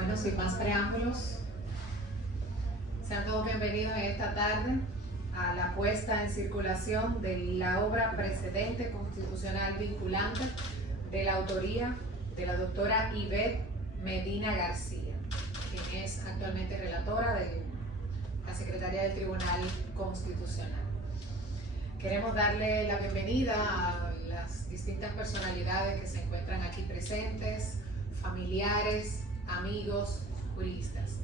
Bueno, sin más preámbulos, sean todos bienvenidos en esta tarde a la puesta en circulación de la obra precedente constitucional vinculante de la autoría de la doctora Ivette Medina García, quien es actualmente relatora de la Secretaría del Tribunal Constitucional. Queremos darle la bienvenida a las distintas personalidades que se encuentran aquí presentes, familiares, amigos, juristas.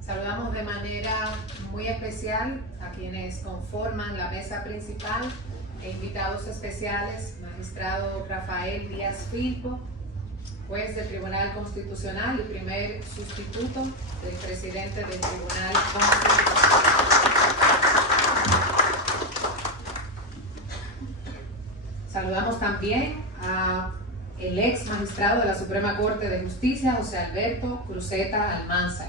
Saludamos de manera muy especial a quienes conforman la mesa principal e invitados especiales, magistrado Rafael Díaz Filpo, juez del Tribunal Constitucional y primer sustituto del presidente del Tribunal Constitucional. Saludamos también a el ex magistrado de la Suprema Corte de Justicia, José Alberto Cruzeta Almanzar.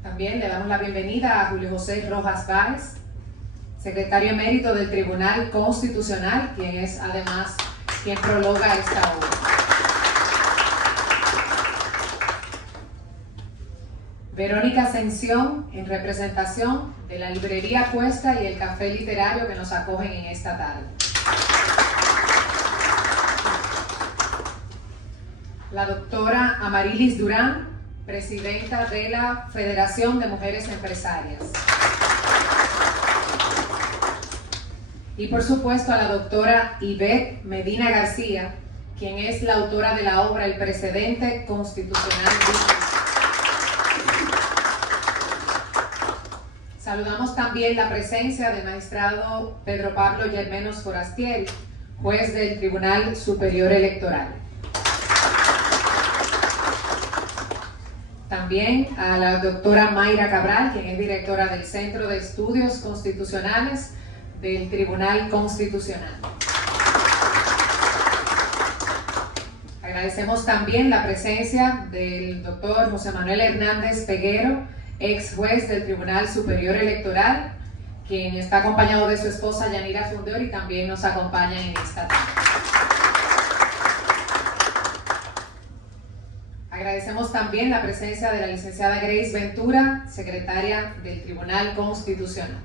También le damos la bienvenida a Julio José Rojas Báez, secretario emérito del Tribunal Constitucional, quien es además quien prologa esta obra. Verónica Ascensión, en representación de la Librería Cuesta y el Café Literario que nos acogen en esta tarde. La doctora Amarilis Durán, presidenta de la Federación de Mujeres Empresarias. Y por supuesto a la doctora Ivette Medina García, quien es la autora de la obra El Precedente Constitucional. Saludamos también la presencia del magistrado Pedro Pablo Yermenos Forastieri, juez del Tribunal Superior Electoral. También a la doctora Mayra Cabral, quien es directora del Centro de Estudios Constitucionales del Tribunal Constitucional. Agradecemos también la presencia del doctor José Manuel Hernández Peguero, ex juez del Tribunal Superior Electoral, quien está acompañado de su esposa Yanira Fundor y también nos acompaña en esta tarde. Agradecemos también la presencia de la licenciada Grace Ventura, secretaria del Tribunal Constitucional.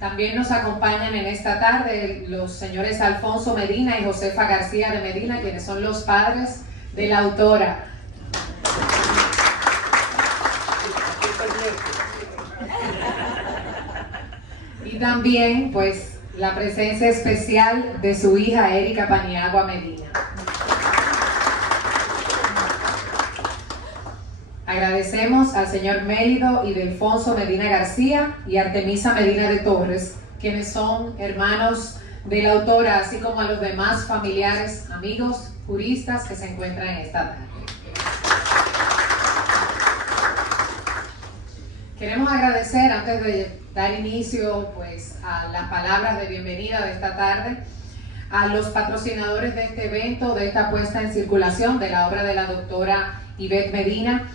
También nos acompañan en esta tarde los señores Alfonso Medina y Josefa García de Medina, quienes son los padres de la autora. Y también, pues, la presencia especial de su hija Erika Paniagua Medina. Agradecemos al señor Mélido y Delfonso Medina García y Artemisa Medina de Torres, quienes son hermanos de la autora, así como a los demás familiares, amigos, juristas que se encuentran en esta tarde. Queremos agradecer, antes de dar inicio pues, a las palabras de bienvenida de esta tarde, a los patrocinadores de este evento, de esta puesta en circulación de la obra de la doctora Ivette Medina,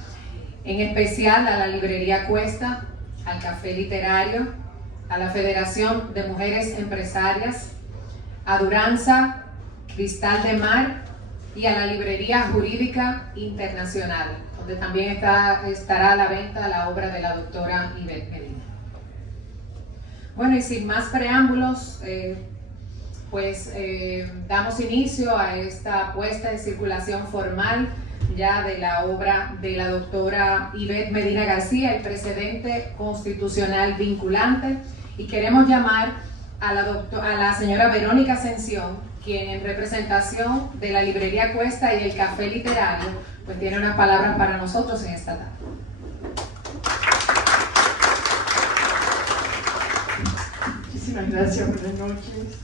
en especial a la Librería Cuesta, al Café Literario, a la Federación de Mujeres Empresarias, a Duranza, Cristal de Mar y a la Librería Jurídica Internacional, donde también estará a la venta la obra de la doctora Ivette Medina. Bueno, y sin más preámbulos, damos inicio a esta puesta en circulación formal ya de la obra de la doctora Ivette Medina García, el precedente constitucional vinculante, y queremos llamar a la señora Verónica Ascensión, quien en representación de la Librería Cuesta y el Café Literario, pues tiene unas palabras para nosotros en esta tarde. Muchísimas gracias, buenas noches.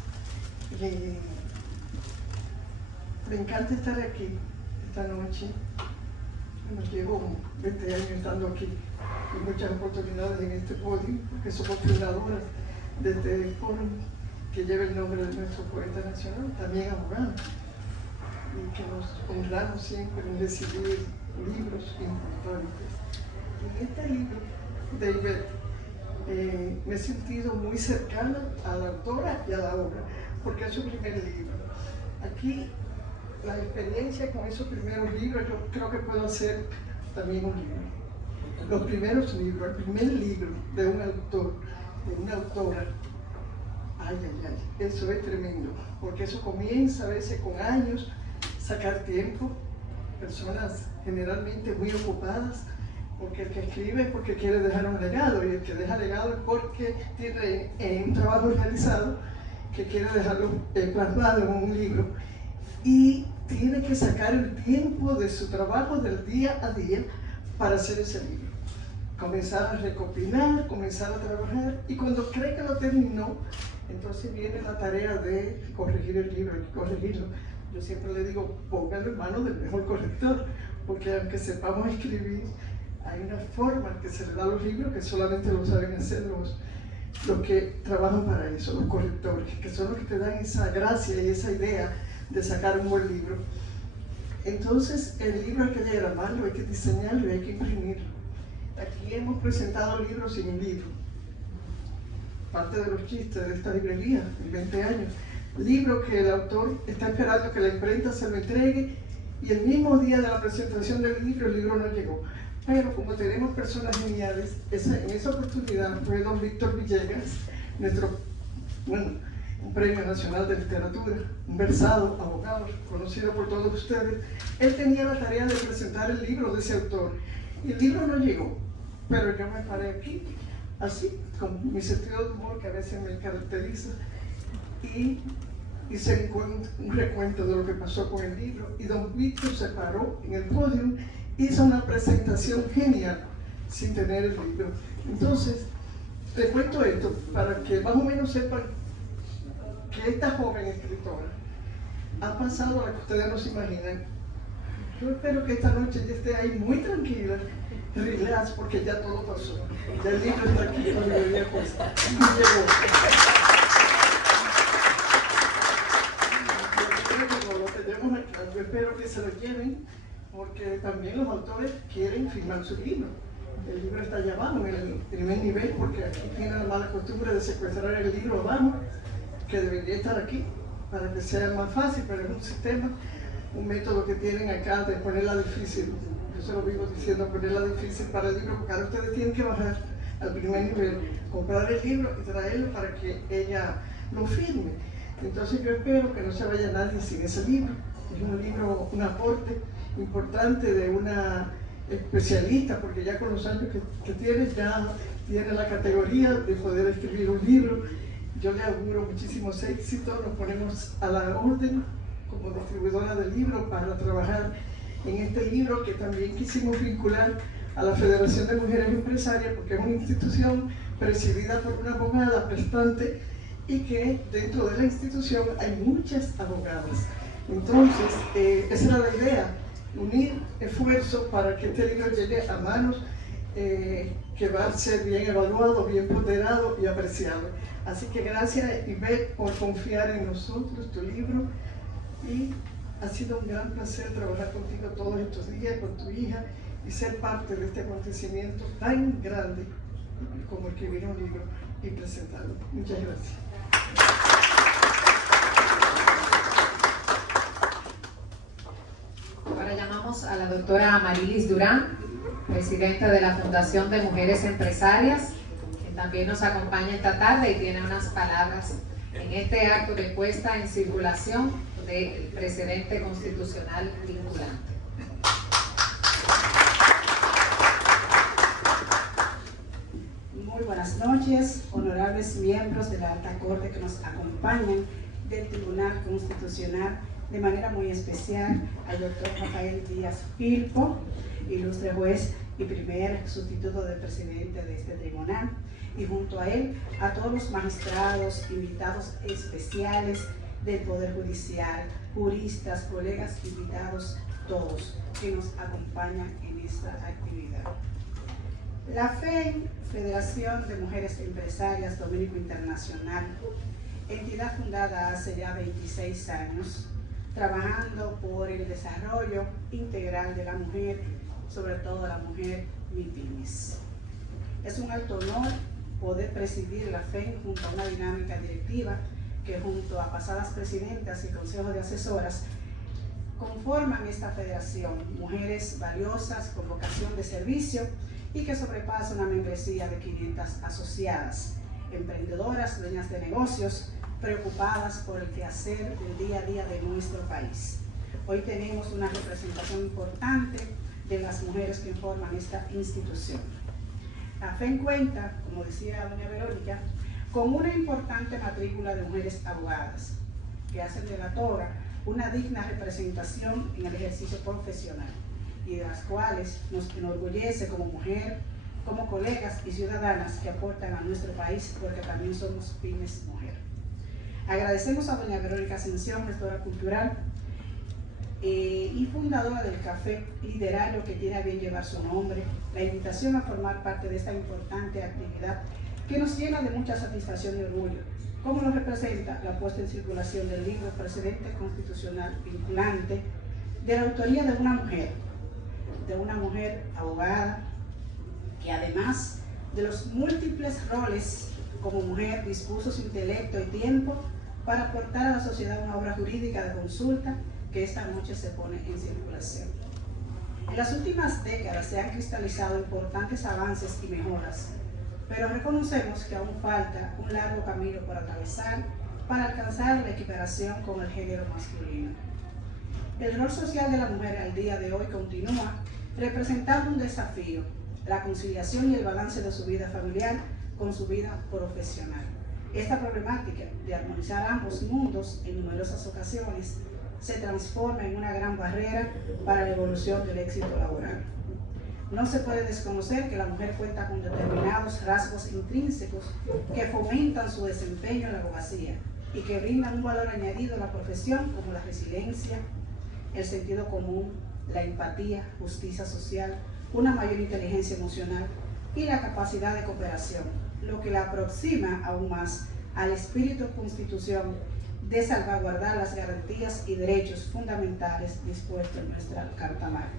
Me encanta estar aquí esta noche. Bueno, llevo 20 años estando aquí y muchas oportunidades en este podio, porque somos fundadoras de este foro que lleva el nombre de nuestro poeta nacional, también abogado, y que nos honramos siempre en recibir libros importantes. En este libro de Ivette me he sentido muy cercana a la autora y a la obra, porque es su primer libro. Aquí, la experiencia con esos primeros libros, yo creo que puedo hacer también un libro. Los primeros libros, el primer libro de un autor, de una autora, ay, eso es tremendo, porque eso comienza a veces con años, sacar tiempo, personas generalmente muy ocupadas, porque el que escribe es porque quiere dejar un legado, y el que deja legado es porque tiene un trabajo realizado que quiere dejarlo plasmado en un libro, y tiene que sacar el tiempo de su trabajo del día a día para hacer ese libro. Comenzar a recopilar, comenzar a trabajar, y cuando cree que lo terminó, entonces viene la tarea de corregir el libro, hay que corregirlo. Yo siempre le digo, póngalo en manos del mejor corrector, porque aunque sepamos escribir, hay una forma que se le da a los libros que solamente lo saben hacer los que trabajan para eso, los correctores, que son los que te dan esa gracia y esa idea de sacar un buen libro. Entonces, el libro hay que leer a mano, hay que diseñarlo y hay que imprimirlo. Aquí hemos presentado libros sin libro. Parte de los chistes de esta librería, en 20 años. Libro que el autor está esperando que la imprenta se lo entregue, y el mismo día de la presentación del libro, el libro no llegó. Pero como tenemos personas geniales, en esa oportunidad fue don Víctor Villegas, un premio nacional de literatura, un versado, abogado, conocido por todos ustedes. Él tenía la tarea de presentar el libro de ese autor, y el libro no llegó, pero yo me paré aquí, así, con mi sentido de humor que a veces me caracteriza, y hice un recuento de lo que pasó con el libro, y don Víctor se paró en el podio, hizo una presentación genial sin tener el libro. Entonces, les cuento esto para que más o menos sepan que esta joven escritora ha pasado lo que ustedes no se imaginan. Yo espero que esta noche ella esté ahí muy tranquila, relax, porque ya todo pasó. Ya el libro está aquí, la librería Cuesta. Y llegó. Yo espero que se lo lleven, porque también los autores quieren firmar su libro. El libro está allá abajo, en el primer nivel, porque aquí tienen la mala costumbre de secuestrar el libro abajo, que debería estar aquí, para que sea más fácil, pero es un sistema, un método que tienen acá de ponerla difícil. Yo se lo vivo diciendo, ponerla difícil para el libro, porque ahora ustedes tienen que bajar al primer nivel, comprar el libro y traerlo para que ella lo firme. Entonces yo espero que no se vaya nadie sin ese libro. Es un libro, un aporte importante de una especialista, porque ya con los años que tiene, ya tiene la categoría de poder escribir un libro. Yo le auguro muchísimos éxitos, nos ponemos a la orden como distribuidora del libro para trabajar en este libro, que también quisimos vincular a la Federación de Mujeres Empresarias, porque es una institución presidida por una abogada prestante, y que dentro de la institución hay muchas abogadas. Entonces, esa era la idea, unir esfuerzos para que este libro llegue a manos que va a ser bien evaluado, bien ponderado y apreciado. Así que gracias, Ivette, por confiar en nosotros, tu libro, y ha sido un gran placer trabajar contigo todos estos días, con tu hija, y ser parte de este acontecimiento tan grande como escribir un libro y presentarlo. Muchas gracias. Ahora llamamos a la doctora Amarilis Durán, presidenta de la Fundación de Mujeres Empresarias, que también nos acompaña esta tarde y tiene unas palabras en este acto de puesta en circulación del precedente constitucional vinculante. Muy buenas noches, honorables miembros de la Alta Corte que nos acompañan del Tribunal Constitucional, de manera muy especial al doctor Rafael Díaz Filpo, ilustre juez y primer sustituto del presidente de este tribunal, y junto a él a todos los magistrados, invitados especiales del Poder Judicial, juristas, colegas, invitados, todos que nos acompañan en esta actividad. La FEI, Federación de Mujeres Empresarias Dominico Internacional, entidad fundada hace ya 26 años, trabajando por el desarrollo integral de la mujer, sobre todo la mujer MIPYMES. Es un alto honor poder presidir la FEN junto a una dinámica directiva que junto a pasadas presidentas y consejos de asesoras conforman esta federación, mujeres valiosas con vocación de servicio y que sobrepasa una membresía de 500 asociadas, emprendedoras, dueñas de negocios, preocupadas por el quehacer del día a día de nuestro país. Hoy tenemos una representación importante de las mujeres que forman esta institución. La FEN cuenta, como decía doña Verónica, con una importante matrícula de mujeres abogadas que hacen de la toga una digna representación en el ejercicio profesional y de las cuales nos enorgullece como mujer, como colegas y ciudadanas que aportan a nuestro país porque también somos pymes mujer. Agradecemos a doña Verónica Ascensión, gestora cultural y fundadora del Café Literario que tiene a bien llevar su nombre, la invitación a formar parte de esta importante actividad que nos llena de mucha satisfacción y orgullo, como lo representa la puesta en circulación del libro Precedente Constitucional Vinculante, de la autoría de una mujer abogada, que además de los múltiples roles como mujer dispuso su intelecto y tiempo para aportar a la sociedad una obra jurídica de consulta que esta noche se pone en circulación. En las últimas décadas se han cristalizado importantes avances y mejoras, pero reconocemos que aún falta un largo camino por atravesar para alcanzar la equiparación con el género masculino. El rol social de la mujer al día de hoy continúa representando un desafío, la conciliación y el balance de su vida familiar con su vida profesional. Esta problemática de armonizar ambos mundos en numerosas ocasiones se transforma en una gran barrera para la evolución del éxito laboral. No se puede desconocer que la mujer cuenta con determinados rasgos intrínsecos que fomentan su desempeño en la abogacía y que brindan un valor añadido a la profesión, como la resiliencia, el sentido común, la empatía, justicia social, una mayor inteligencia emocional y la capacidad de cooperación, lo que la aproxima aún más al espíritu de constitución de salvaguardar las garantías y derechos fundamentales dispuestos en nuestra Carta Magna.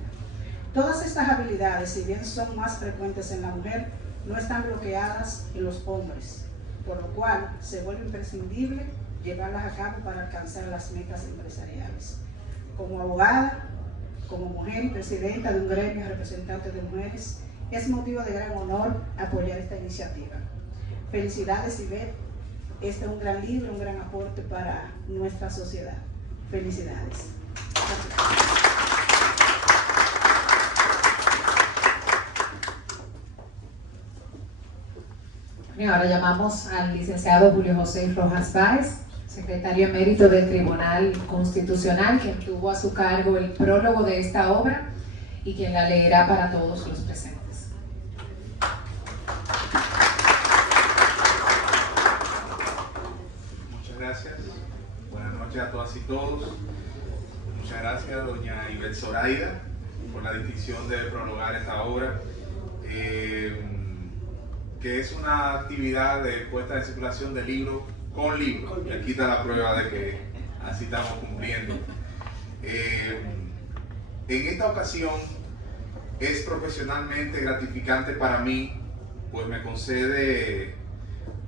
Todas estas habilidades, si bien son más frecuentes en la mujer, no están bloqueadas en los hombres, por lo cual se vuelve imprescindible llevarlas a cabo para alcanzar las metas empresariales. Como abogada, como mujer y presidenta de un gremio representante de mujeres, es motivo de gran honor apoyar esta iniciativa. Felicidades, Ivette. Este es un gran libro, un gran aporte para nuestra sociedad. Felicidades. Bien, ahora llamamos al licenciado Julio José Rojas Báez, secretario emérito del Tribunal Constitucional, quien tuvo a su cargo el prólogo de esta obra y quien la leerá para todos los presentes. Muchas gracias. Buenas noches a todas y todos. Muchas gracias, doña Ivette Zoraida, por la distinción de prologar esta obra, que es una actividad de puesta en circulación de libro con libro. Y aquí está la prueba de que así estamos cumpliendo. En esta ocasión es profesionalmente gratificante para mí, pues me concede,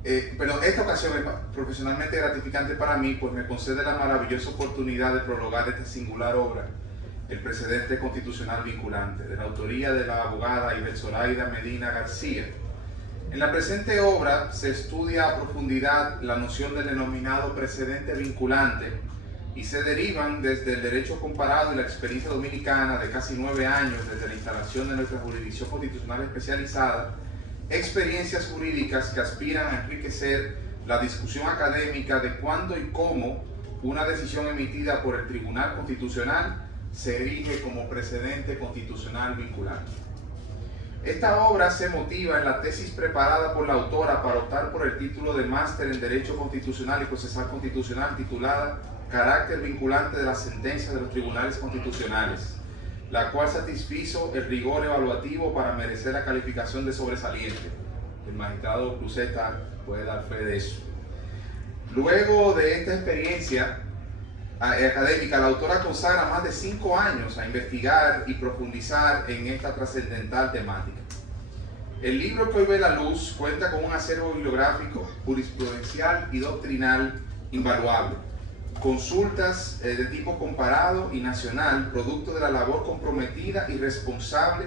esta ocasión es profesionalmente gratificante para mí, pues me concede la maravillosa oportunidad de prologar esta singular obra, el precedente constitucional vinculante, de la autoría de la abogada Ivette Zoraida Medina García. En la presente obra se estudia a profundidad la noción del denominado precedente vinculante y se derivan desde el derecho comparado y la experiencia dominicana de casi 9 años desde la instalación de nuestra jurisdicción constitucional especializada, experiencias jurídicas que aspiran a enriquecer la discusión académica de cuándo y cómo una decisión emitida por el Tribunal Constitucional se erige como precedente constitucional vinculante. Esta obra se motiva en la tesis preparada por la autora para optar por el título de Máster en Derecho Constitucional y Procesal Constitucional titulada Carácter vinculante de las sentencias de los tribunales constitucionales, la cual satisfizo el rigor evaluativo para merecer la calificación de sobresaliente. El magistrado Cruzeta puede dar fe de eso. Luego de esta experiencia académica, la autora consagra más de 5 años a investigar y profundizar en esta trascendental temática. El libro que hoy ve la luz cuenta con un acervo bibliográfico, jurisprudencial y doctrinal invaluable. Consultas de tipo comparado y nacional, producto de la labor comprometida y responsable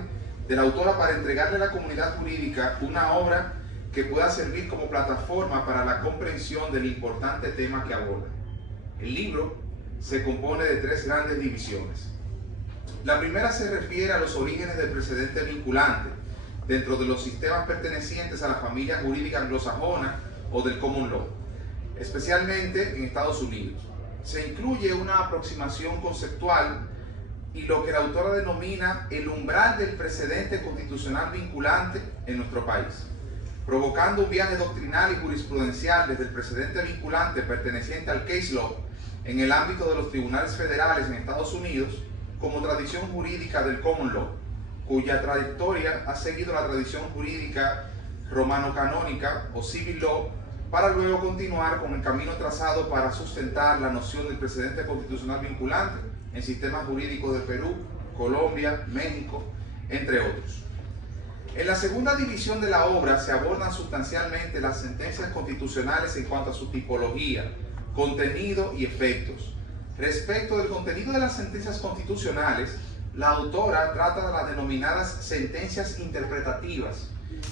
de la autora para entregarle a la comunidad jurídica una obra que pueda servir como plataforma para la comprensión del importante tema que aborda. El libro se compone de 3 grandes divisiones. La primera se refiere a los orígenes del precedente vinculante dentro de los sistemas pertenecientes a la familia jurídica anglosajona o del common law, especialmente en Estados Unidos. Se incluye una aproximación conceptual y lo que la autora denomina el umbral del precedente constitucional vinculante en nuestro país, provocando un viaje doctrinal y jurisprudencial desde el precedente vinculante perteneciente al case law en el ámbito de los tribunales federales en Estados Unidos como tradición jurídica del common law, cuya trayectoria ha seguido la tradición jurídica romano-canónica o civil law, para luego continuar con el camino trazado para sustentar la noción del precedente constitucional vinculante en sistemas jurídicos de Perú, Colombia, México, entre otros. En la segunda división de la obra se abordan sustancialmente las sentencias constitucionales en cuanto a su tipología, contenido y efectos. Respecto del contenido de las sentencias constitucionales, la autora trata de las denominadas sentencias interpretativas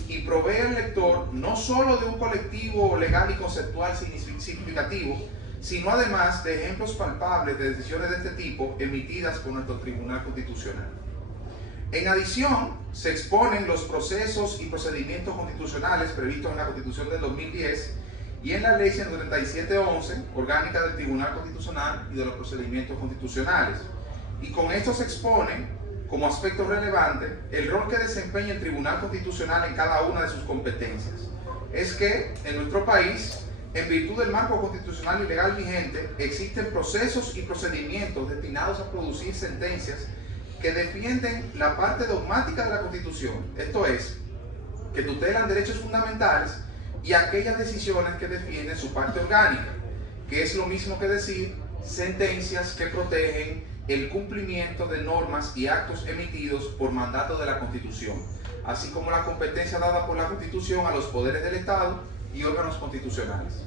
y provee al lector no solo de un colectivo legal y conceptual significativo, sino además de ejemplos palpables de decisiones de este tipo emitidas por nuestro Tribunal Constitucional. En adición, se exponen los procesos y procedimientos constitucionales previstos en la Constitución del 2010 y en la Ley 13711, orgánica del Tribunal Constitucional y de los procedimientos constitucionales. Y con esto se expone como aspecto relevante el rol que desempeña el Tribunal Constitucional en cada una de sus competencias. Es que en nuestro país, en virtud del marco constitucional y legal vigente, existen procesos y procedimientos destinados a producir sentencias que defienden la parte dogmática de la Constitución, esto es, que tutelan derechos fundamentales y aquellas decisiones que defienden su parte orgánica, que es lo mismo que decir sentencias que protegen el cumplimiento de normas y actos emitidos por mandato de la Constitución, así como la competencia dada por la Constitución a los poderes del Estado y órganos constitucionales.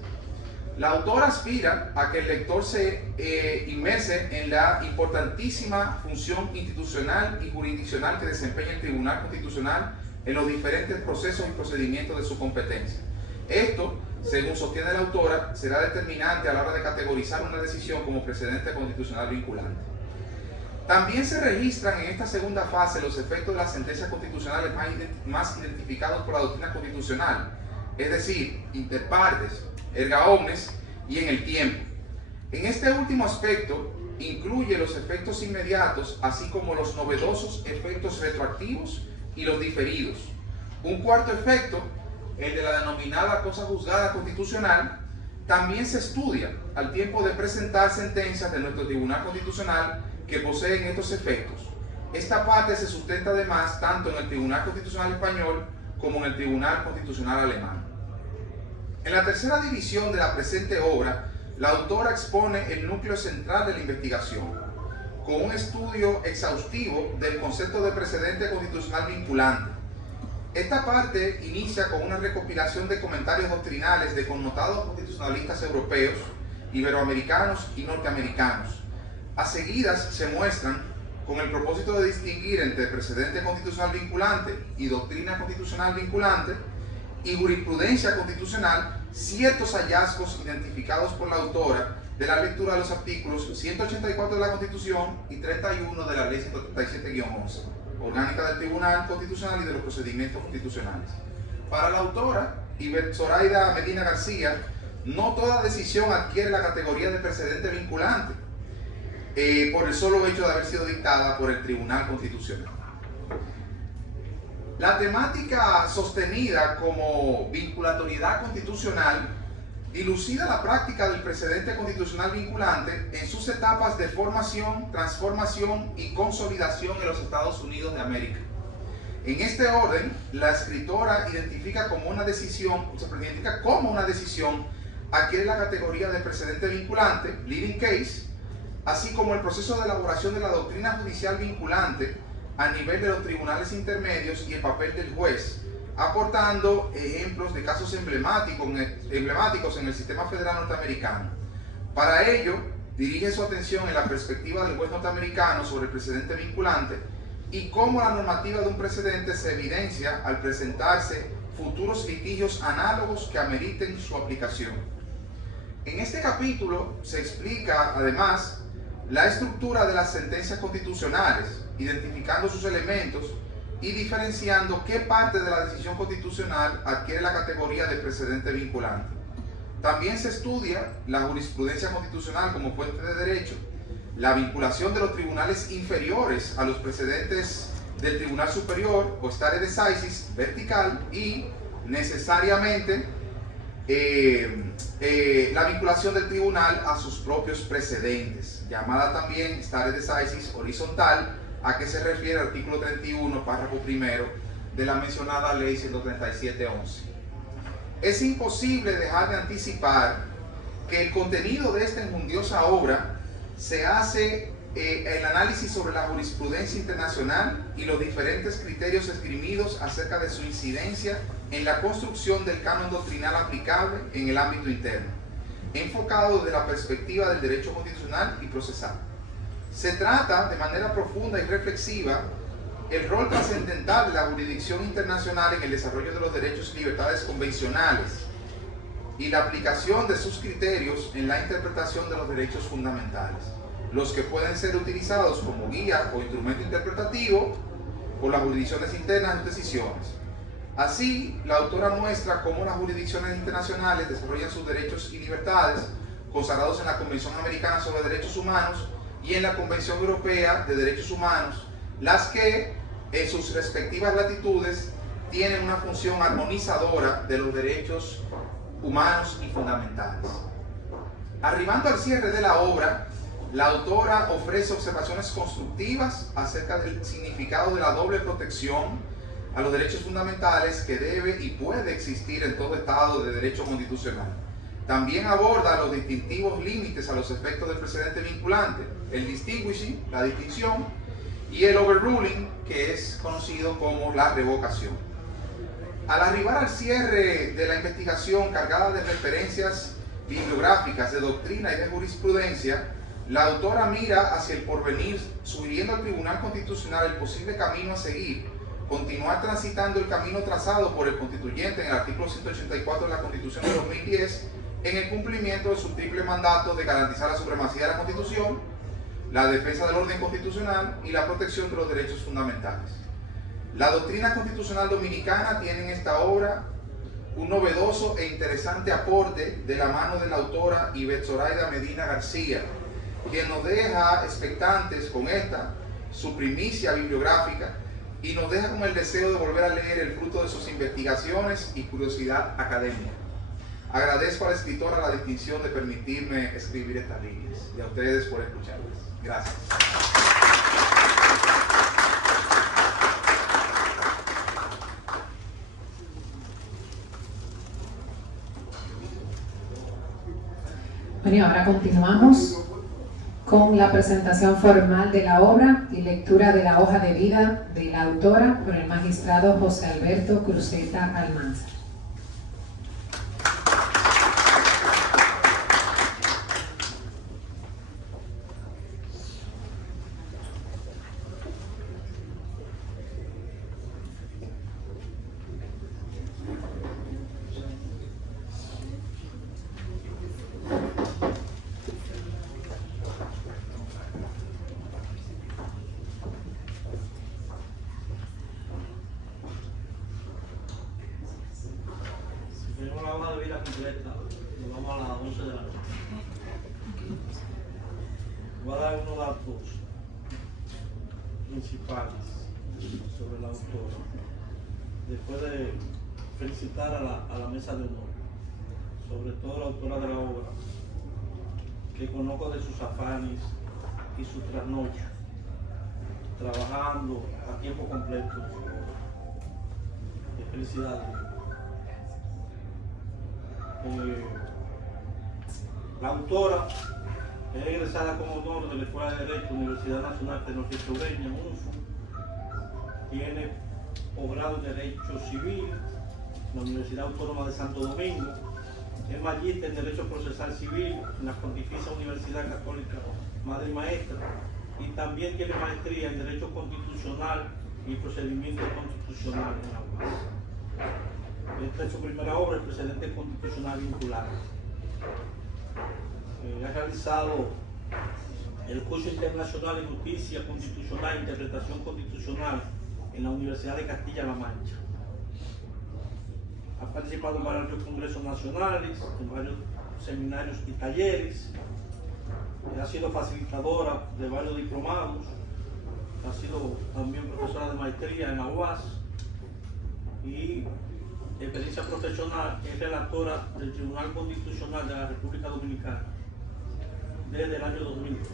La autora aspira a que el lector se inmerse en la importantísima función institucional y jurisdiccional que desempeña el Tribunal Constitucional en los diferentes procesos y procedimientos de su competencia. Esto, según sostiene la autora, será determinante a la hora de categorizar una decisión como precedente constitucional vinculante. También se registran en esta segunda fase los efectos de las sentencias constitucionales más identificados por la doctrina constitucional, es decir, inter partes, erga omnes y en el tiempo. En este último aspecto incluye los efectos inmediatos, así como los novedosos efectos retroactivos y los diferidos. Un cuarto efecto, el de la denominada cosa juzgada constitucional, también se estudia al tiempo de presentar sentencias de nuestro Tribunal Constitucional que poseen estos efectos. Esta parte se sustenta además tanto en el Tribunal Constitucional Español como en el Tribunal Constitucional Alemán. En la tercera división de la presente obra, la autora expone el núcleo central de la investigación, con un estudio exhaustivo del concepto de precedente constitucional vinculante. Esta parte inicia con una recopilación de comentarios doctrinales de connotados constitucionalistas europeos, iberoamericanos y norteamericanos. A seguidas se muestran, con el propósito de distinguir entre precedente constitucional vinculante y doctrina constitucional vinculante y jurisprudencia constitucional, ciertos hallazgos identificados por la autora de la lectura de los artículos 184 de la Constitución y 31 de la Ley 137-11, orgánica del Tribunal Constitucional y de los procedimientos constitucionales. Para la autora, Zoraida Medina García, no toda decisión adquiere la categoría de precedente vinculante por el solo hecho de haber sido dictada por el Tribunal Constitucional. La temática sostenida como vinculatoriedad constitucional dilucida la práctica del precedente constitucional vinculante en sus etapas de formación, transformación y consolidación en los Estados Unidos de América. En este orden, la escritora identifica como una decisión adquiere la categoría de precedente vinculante, leading case, así como el proceso de elaboración de la doctrina judicial vinculante a nivel de los tribunales intermedios y el papel del juez, aportando ejemplos de casos emblemáticos en el sistema federal norteamericano. Para ello, dirige su atención en la perspectiva del juez norteamericano sobre el precedente vinculante y cómo la normativa de un precedente se evidencia al presentarse futuros litigios análogos que ameriten su aplicación. En este capítulo se explica, además, la estructura de las sentencias constitucionales, identificando sus elementos y diferenciando qué parte de la decisión constitucional adquiere la categoría de precedente vinculante. También se estudia la jurisprudencia constitucional como fuente de derecho, la vinculación de los tribunales inferiores a los precedentes del Tribunal Superior o stare decisis vertical y, necesariamente, la vinculación del tribunal a sus propios precedentes, llamada también stare decisis horizontal, a que se refiere el artículo 31, párrafo primero de la mencionada ley 137.11. Es imposible dejar de anticipar que el contenido de esta enjundiosa obra se hace el análisis sobre la jurisprudencia internacional y los diferentes criterios esgrimidos acerca de su incidencia en la construcción del canon doctrinal aplicable en el ámbito interno, enfocado desde la perspectiva del derecho constitucional y procesal. Se trata de manera profunda y reflexiva el rol trascendental de la jurisdicción internacional en el desarrollo de los derechos y libertades convencionales y la aplicación de sus criterios en la interpretación de los derechos fundamentales, los que pueden ser utilizados como guía o instrumento interpretativo por las jurisdicciones internas en sus decisiones. Así, la autora muestra cómo las jurisdicciones internacionales desarrollan sus derechos y libertades consagrados en la Convención Americana sobre Derechos Humanos y en la Convención Europea de Derechos Humanos, las que en sus respectivas latitudes tienen una función armonizadora de los derechos humanos y fundamentales. Arribando al cierre de la obra, la autora ofrece observaciones constructivas acerca del significado de la doble protección a los derechos fundamentales que debe y puede existir en todo Estado de derecho constitucional. También aborda los distintivos límites a los efectos del precedente vinculante, el distinguishing, la distinción, y el overruling, que es conocido como la revocación. Al arribar al cierre de la investigación cargada de referencias bibliográficas, de doctrina y de jurisprudencia, la autora mira hacia el porvenir, sugiriendo al Tribunal Constitucional el posible camino a seguir, continuar transitando el camino trazado por el constituyente en el artículo 184 de la Constitución de 2010, en el cumplimiento de su triple mandato de garantizar la supremacía de la Constitución, la defensa del orden constitucional y la protección de los derechos fundamentales. La doctrina constitucional dominicana tiene en esta obra un novedoso e interesante aporte de la mano de la autora Ivette Zoraida Medina García, quien nos deja expectantes con esta, su primicia bibliográfica, y nos deja con el deseo de volver a leer el fruto de sus investigaciones y curiosidad académica. Agradezco a la escritora la distinción de permitirme escribir estas líneas y a ustedes por escucharlas. Gracias. Bueno, y ahora continuamos con la presentación formal de la obra y lectura de la hoja de vida de la autora por el magistrado José Alberto Cruzeta Almanzar. Completa, nos vamos a las 11 de la noche. Voy a dar unos datos principales sobre la autora, después de felicitar a la mesa de honor, sobre todo la autora de la obra, que conozco de sus afanes y sus trasnochos, trabajando a tiempo completo. De felicidades. La autora es egresada como honor de la Escuela de Derecho, Universidad Nacional Tecnológica Sureña, UNFU. Tiene posgrado en Derecho Civil en la Universidad Autónoma de Santo Domingo. Es magíster en Derecho Procesal Civil en la Pontificia Universidad Católica Madre y Maestra, y también tiene maestría en Derecho Constitucional y Procedimiento Constitucional en la UAS. Esta es su primera obra, el precedente constitucional vinculante. Ha realizado el curso internacional en Justicia Constitucional e Interpretación Constitucional en la Universidad de Castilla-La Mancha. Ha participado en varios congresos nacionales, en varios seminarios y talleres. Ha sido facilitadora de varios diplomados. Ha sido también profesora de maestría en la UAS. Y experiencia profesional, es relatora del Tribunal Constitucional de la República Dominicana desde el año 2002.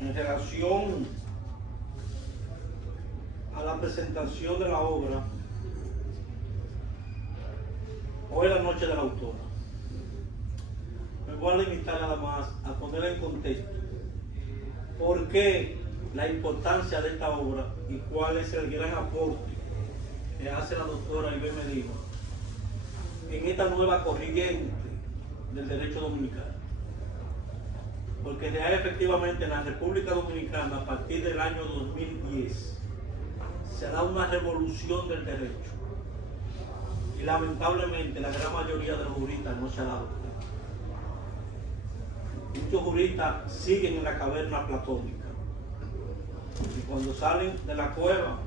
En relación a la presentación de la obra, hoy es la noche del autor. Me voy a limitar nada más a poner en contexto por qué la importancia de esta obra y cuál es el gran aporte que hace la doctora Ibel Medina en esta nueva corriente del derecho dominicano. Porque ya efectivamente en la República Dominicana, a partir del año 2010, se da una revolución del derecho. Y lamentablemente la gran mayoría de los juristas no se ha dado cuenta. Muchos juristas siguen en la caverna platónica. Y cuando salen de la cueva,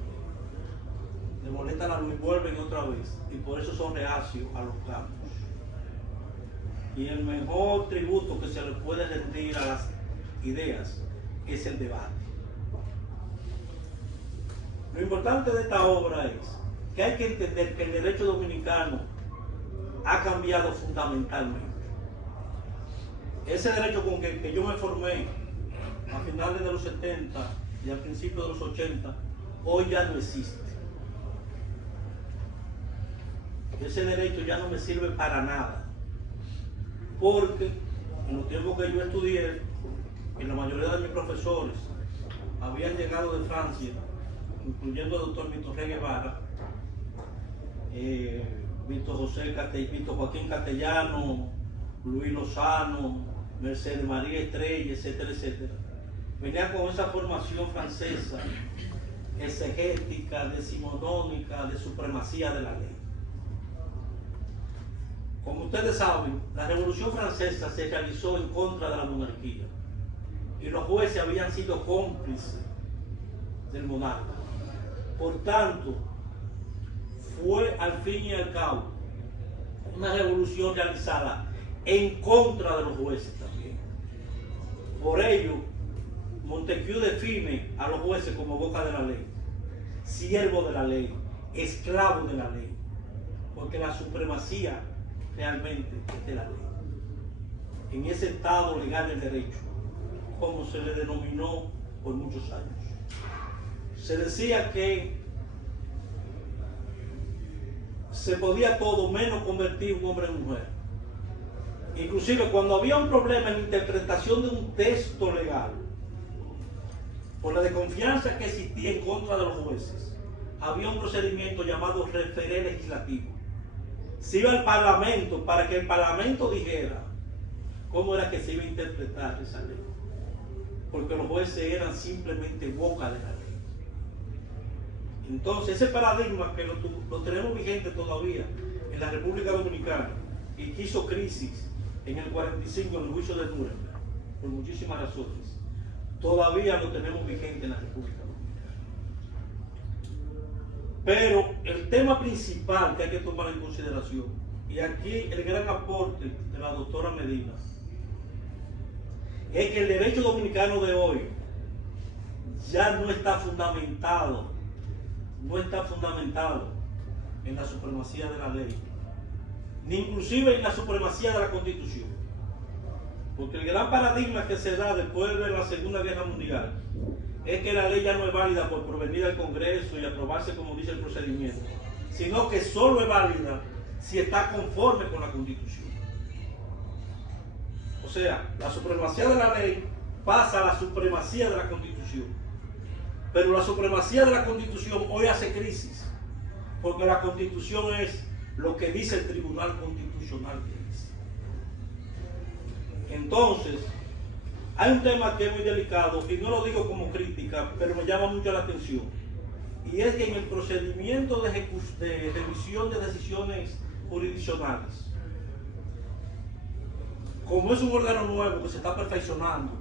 le molestan la luz y vuelven otra vez. Y por eso son reacios a los cambios. Y el mejor tributo que se le puede rendir a las ideas es el debate. Lo importante de esta obra es que hay que entender que el derecho dominicano ha cambiado fundamentalmente. Ese derecho con que yo me formé a finales de los 70 y a principios de los 80, hoy ya no existe. Ese derecho ya no me sirve para nada. Porque en los tiempos que yo estudié, y la mayoría de mis profesores habían llegado de Francia, incluyendo el doctor Víctor Rey Guevara, Víctor Joaquín Castellano, Luis Lozano, Mercedes María Estrella, etcétera, etcétera. Venían con esa formación francesa, exegética, decimonónica, de supremacía de la ley. Como ustedes saben, la Revolución Francesa se realizó en contra de la monarquía y los jueces habían sido cómplices del monarca. Por tanto, fue al fin y al cabo una revolución realizada en contra de los jueces también. Por ello, Montesquieu define a los jueces como boca de la ley, siervo de la ley, esclavo de la ley, porque la supremacía realmente es de la ley. En ese estado legal del derecho, como se le denominó por muchos años. Se decía que se podía todo menos convertir un hombre en mujer. Inclusive cuando había un problema en la interpretación de un texto legal, por la desconfianza que existía en contra de los jueces, había un procedimiento llamado referé legislativo. Se iba al Parlamento para que el Parlamento dijera cómo era que se iba a interpretar esa ley. Porque los jueces eran simplemente boca de la ley. Entonces, ese paradigma que lo tenemos vigente todavía en la República Dominicana y que hizo crisis en el 45 en el juicio de Nuremberg, por muchísimas razones, todavía lo tenemos vigente en la República Dominicana. Pero el tema principal que hay que tomar en consideración, y aquí el gran aporte de la doctora Medina, es que el derecho dominicano de hoy ya no está fundamentado en la supremacía de la ley, ni inclusive en la supremacía de la Constitución. Porque el gran paradigma que se da después de la Segunda Guerra Mundial es que la ley ya no es válida por provenir al Congreso y aprobarse como dice el procedimiento, sino que solo es válida si está conforme con la Constitución. O sea, la supremacía de la ley pasa a la supremacía de la Constitución. Pero la supremacía de la Constitución hoy hace crisis, porque la Constitución es lo que dice el Tribunal Constitucional que dice. Entonces, hay un tema que es muy delicado, y no lo digo como crítica, pero me llama mucho la atención, y es que en el procedimiento de revisión de decisiones jurisdiccionales, como es un órgano nuevo que se está perfeccionando,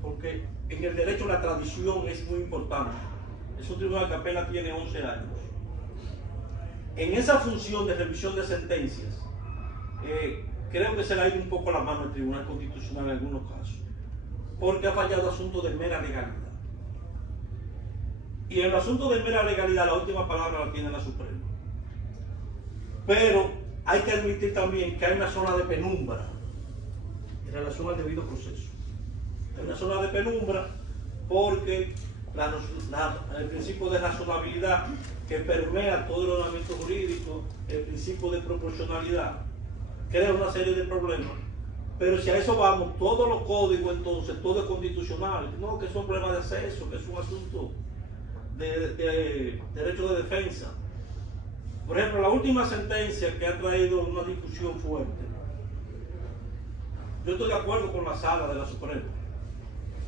porque en el derecho la tradición es muy importante, es un tribunal que apenas tiene 11 años. En esa función de revisión de sentencias, creo que se le ha ido un poco la mano al Tribunal Constitucional en algunos casos, porque ha fallado asuntos de mera legalidad. Y en el asunto de mera legalidad la última palabra la tiene la Suprema. Pero hay que admitir también que hay una zona de penumbra en relación al debido proceso. Hay una zona de penumbra porque el principio de razonabilidad que permea todo el ordenamiento jurídico, el principio de proporcionalidad, crea una serie de problemas. Pero si a eso vamos, todos los códigos entonces, todo es constitucional, no que son problemas de acceso, que es un asunto de derecho de defensa. Por ejemplo, la última sentencia que ha traído una discusión fuerte, yo estoy de acuerdo con la sala de la Suprema,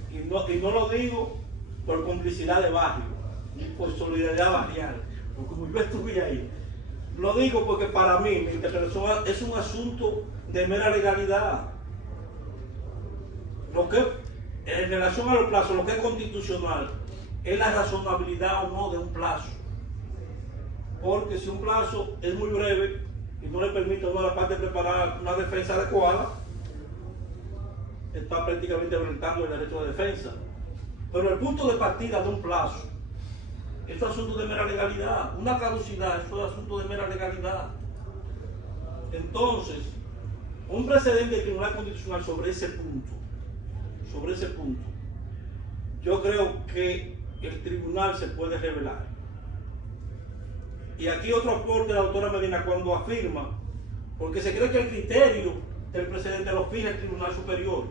y no lo digo por complicidad de barrio, ni por solidaridad barrial, porque como yo estuve ahí, lo digo porque para mí mi interpretación es un asunto de mera legalidad. Lo que en relación a los plazos, lo que es constitucional es la razonabilidad o no de un plazo, porque si un plazo es muy breve y no le permite a una parte preparar una defensa adecuada, está prácticamente violentando el derecho de defensa. Pero el punto de partida de un plazo es un asunto de mera legalidad, una caducidad es un asunto de mera legalidad. Entonces, un precedente del Tribunal Constitucional sobre ese punto, yo creo que el tribunal se puede revelar. Y aquí otro aporte de la doctora Medina cuando afirma, porque se cree que el criterio del precedente lo fija el Tribunal Superior.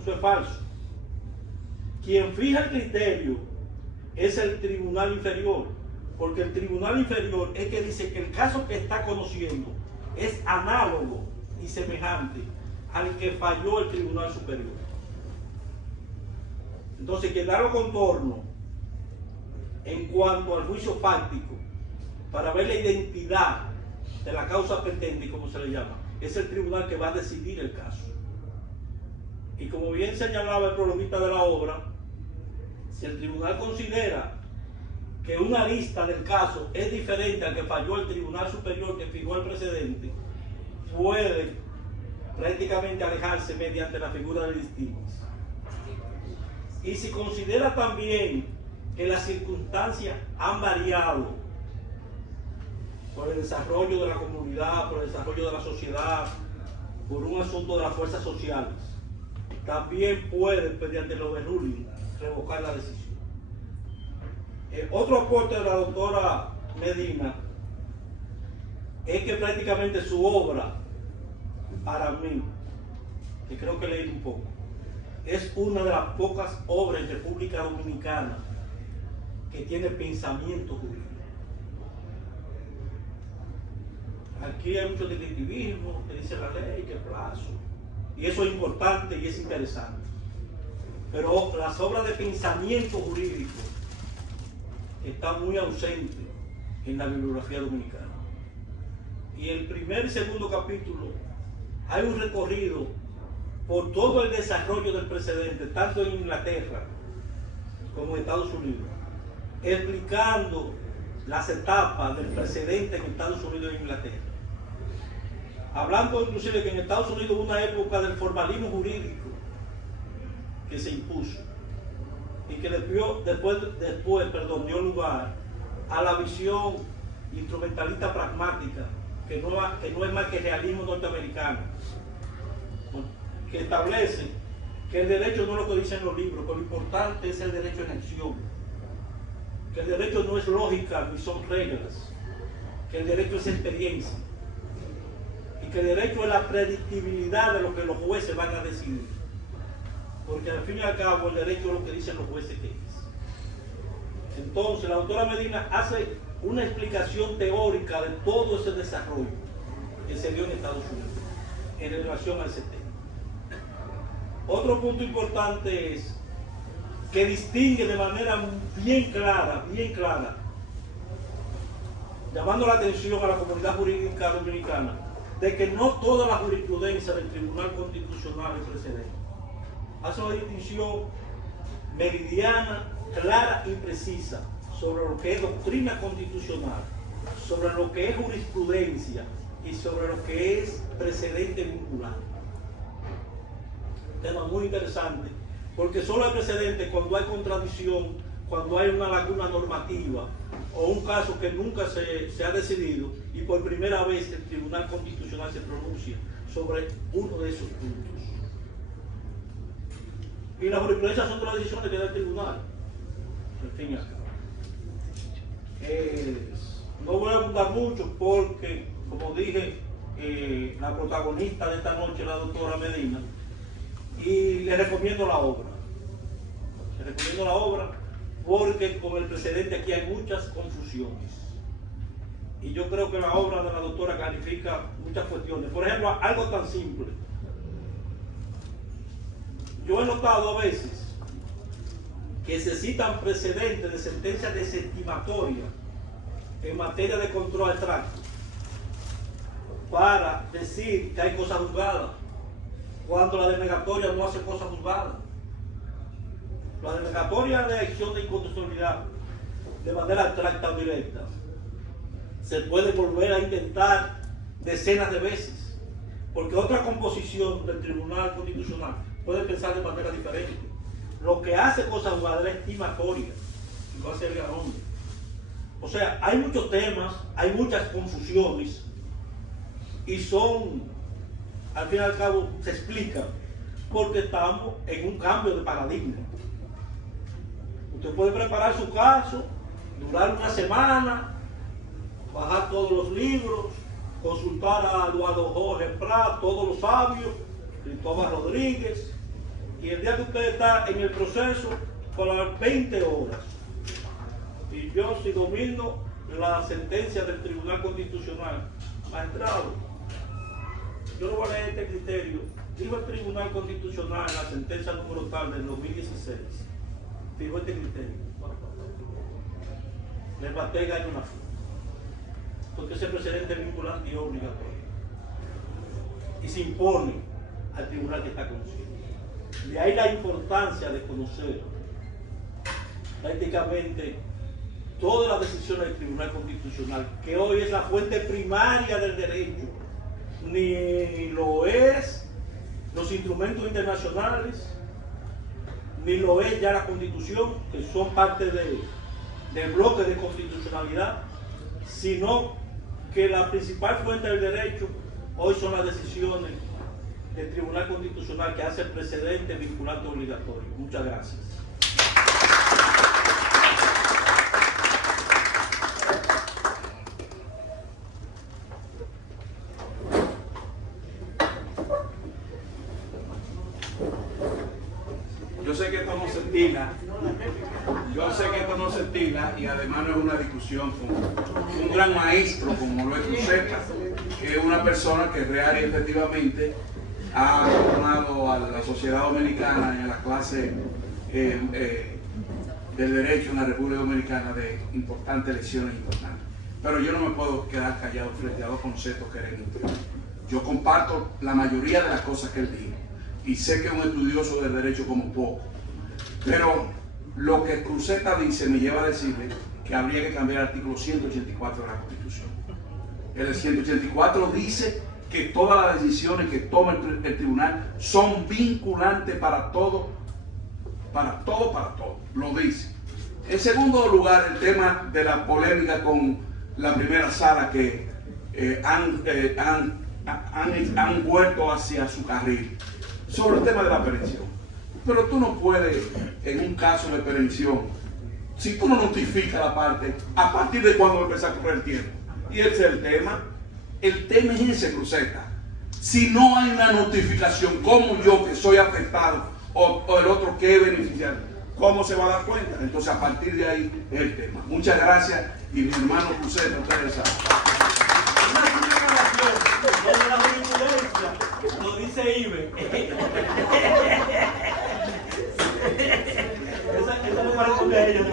Eso es falso. Quien fija el criterio es el Tribunal Inferior, porque el Tribunal Inferior es que dice que el caso que está conociendo es análogo y semejante al que falló el Tribunal Superior. Entonces, quien da los contornos en cuanto al juicio fáctico para ver la identidad de la causa pendente, como se le llama, es el tribunal que va a decidir el caso. Y como bien señalaba el prologuista de la obra, si el tribunal considera que una arista del caso es diferente al que falló el Tribunal Superior que fijó el precedente, puede prácticamente alejarse mediante la figura de distintas. Y si considera también que las circunstancias han variado por el desarrollo de la comunidad, por el desarrollo de la sociedad, por un asunto de las fuerzas sociales, también puede, mediante el overruling, revocar la decisión. Otro aporte de la doctora Medina es que prácticamente su obra, para mí, que creo que leí un poco, es una de las pocas obras en República Dominicana que tiene pensamiento jurídico. Aquí hay mucho definitivismo, que dice la ley, que plazo, y eso es importante y es interesante. Pero las obras de pensamiento jurídico están muy ausentes en la bibliografía dominicana. Y el primer y segundo capítulo hay un recorrido por todo el desarrollo del precedente, tanto en Inglaterra como en Estados Unidos, explicando las etapas del precedente en Estados Unidos y en Inglaterra. Hablando inclusive que en Estados Unidos hubo una época del formalismo jurídico que se impuso y que después dio lugar a la visión instrumentalista pragmática, que no es más que realismo norteamericano, que establece que el derecho no es lo que dicen los libros, que lo importante es el derecho en acción, que el derecho no es lógica ni son reglas, que el derecho es experiencia y que el derecho es la predictibilidad de lo que los jueces van a decidir, porque al fin y al cabo el derecho es lo que dicen los jueces que es. Entonces, la doctora Medina hace una explicación teórica de todo ese desarrollo que se dio en Estados Unidos en relación al CT. Otro punto importante es que distingue de manera bien clara, llamando la atención a la comunidad jurídica dominicana, de que no toda la jurisprudencia del Tribunal Constitucional es precedente. Hace una distinción meridiana, clara y precisa sobre lo que es doctrina constitucional, sobre lo que es jurisprudencia y sobre lo que es precedente vinculante. Tema muy interesante, porque solo hay precedente cuando hay contradicción, cuando hay una laguna normativa o un caso que nunca se ha decidido y por primera vez el Tribunal Constitucional se pronuncia sobre uno de esos puntos. Y las jurisprudencias son de las decisiones que da el tribunal. En fin, acá. No voy a abundar mucho porque, como dije, la protagonista de esta noche es la doctora Medina, y le recomiendo la obra. Le recomiendo la obra porque con el precedente aquí hay muchas confusiones. Y yo creo que la obra de la doctora clarifica muchas cuestiones. Por ejemplo, algo tan simple. Yo he notado a veces que se citan precedentes de sentencias desestimatorias en materia de control al tránsito para decir que hay cosas juzgadas, cuando la denegatoria no hace cosas juzgadas. La denegatoria de acción de inconstitucionalidad de manera abstracta o directa se puede volver a intentar decenas de veces, porque otra composición del Tribunal Constitucional puede pensar de manera diferente. Lo que hace cosas juzgadas es estimatoria, y no hace el garón. O sea, hay muchos temas, hay muchas confusiones, y son, al fin y al cabo, se explican, porque estamos en un cambio de paradigma. Usted puede preparar su caso, durar una semana, bajar todos los libros, consultar a Eduardo Jorge Prat, todos los sabios, Cristóbal Rodríguez, y el día que usted está en el proceso, con las 20 horas, y yo si domino la sentencia del Tribunal Constitucional, magistrado, yo no voy a leer este criterio. Dijo el Tribunal Constitucional en la sentencia número tal del 2016, dijo este criterio. Le bate y gana una fe, porque ese precedente es vinculante y obligatorio, y se impone al tribunal que está conocido. De ahí la importancia de conocer prácticamente todas las decisiones del Tribunal Constitucional, que hoy es la fuente primaria del derecho, ni lo es los instrumentos internacionales, ni lo es ya la Constitución, que son parte del bloque de constitucionalidad, sino que la principal fuente del derecho hoy son las decisiones del Tribunal Constitucional que hace el precedente vinculante obligatorio. Muchas gracias. Yo sé que esto no se estila, y además no es una discusión con un gran maestro como lo es Cruzeta, que es una persona que real y efectivamente ha formado a la sociedad dominicana en la clase del derecho en la República Dominicana de importantes lecciones importantes. Pero yo no me puedo quedar callado frente a dos conceptos que eran íntegros. Yo comparto la mayoría de las cosas que él dijo y sé que es un estudioso del derecho como poco, pero lo que Cruzeta dice me lleva a decirle que habría que cambiar el artículo 184 de la Constitución. El 184 dice que todas las decisiones que toma el tribunal son vinculantes para todo, lo dice. En segundo lugar, el tema de la polémica con la primera sala que han vuelto hacia su carril sobre el tema de la prevención. Pero tú no puedes, en un caso de prevención, si tú no notificas la parte, a partir de cuando empieza a correr el tiempo. Y ese es el tema es ese, Cruzeta. Si no hay una notificación, como yo que soy afectado o el otro que es beneficiario, ¿cómo se va a dar cuenta? Entonces, a partir de ahí es el tema. Muchas gracias y mi hermano Cruceta, ustedes saben. Donde la jurisprudencia lo dice Ibe. Esa me corresponde a ellos.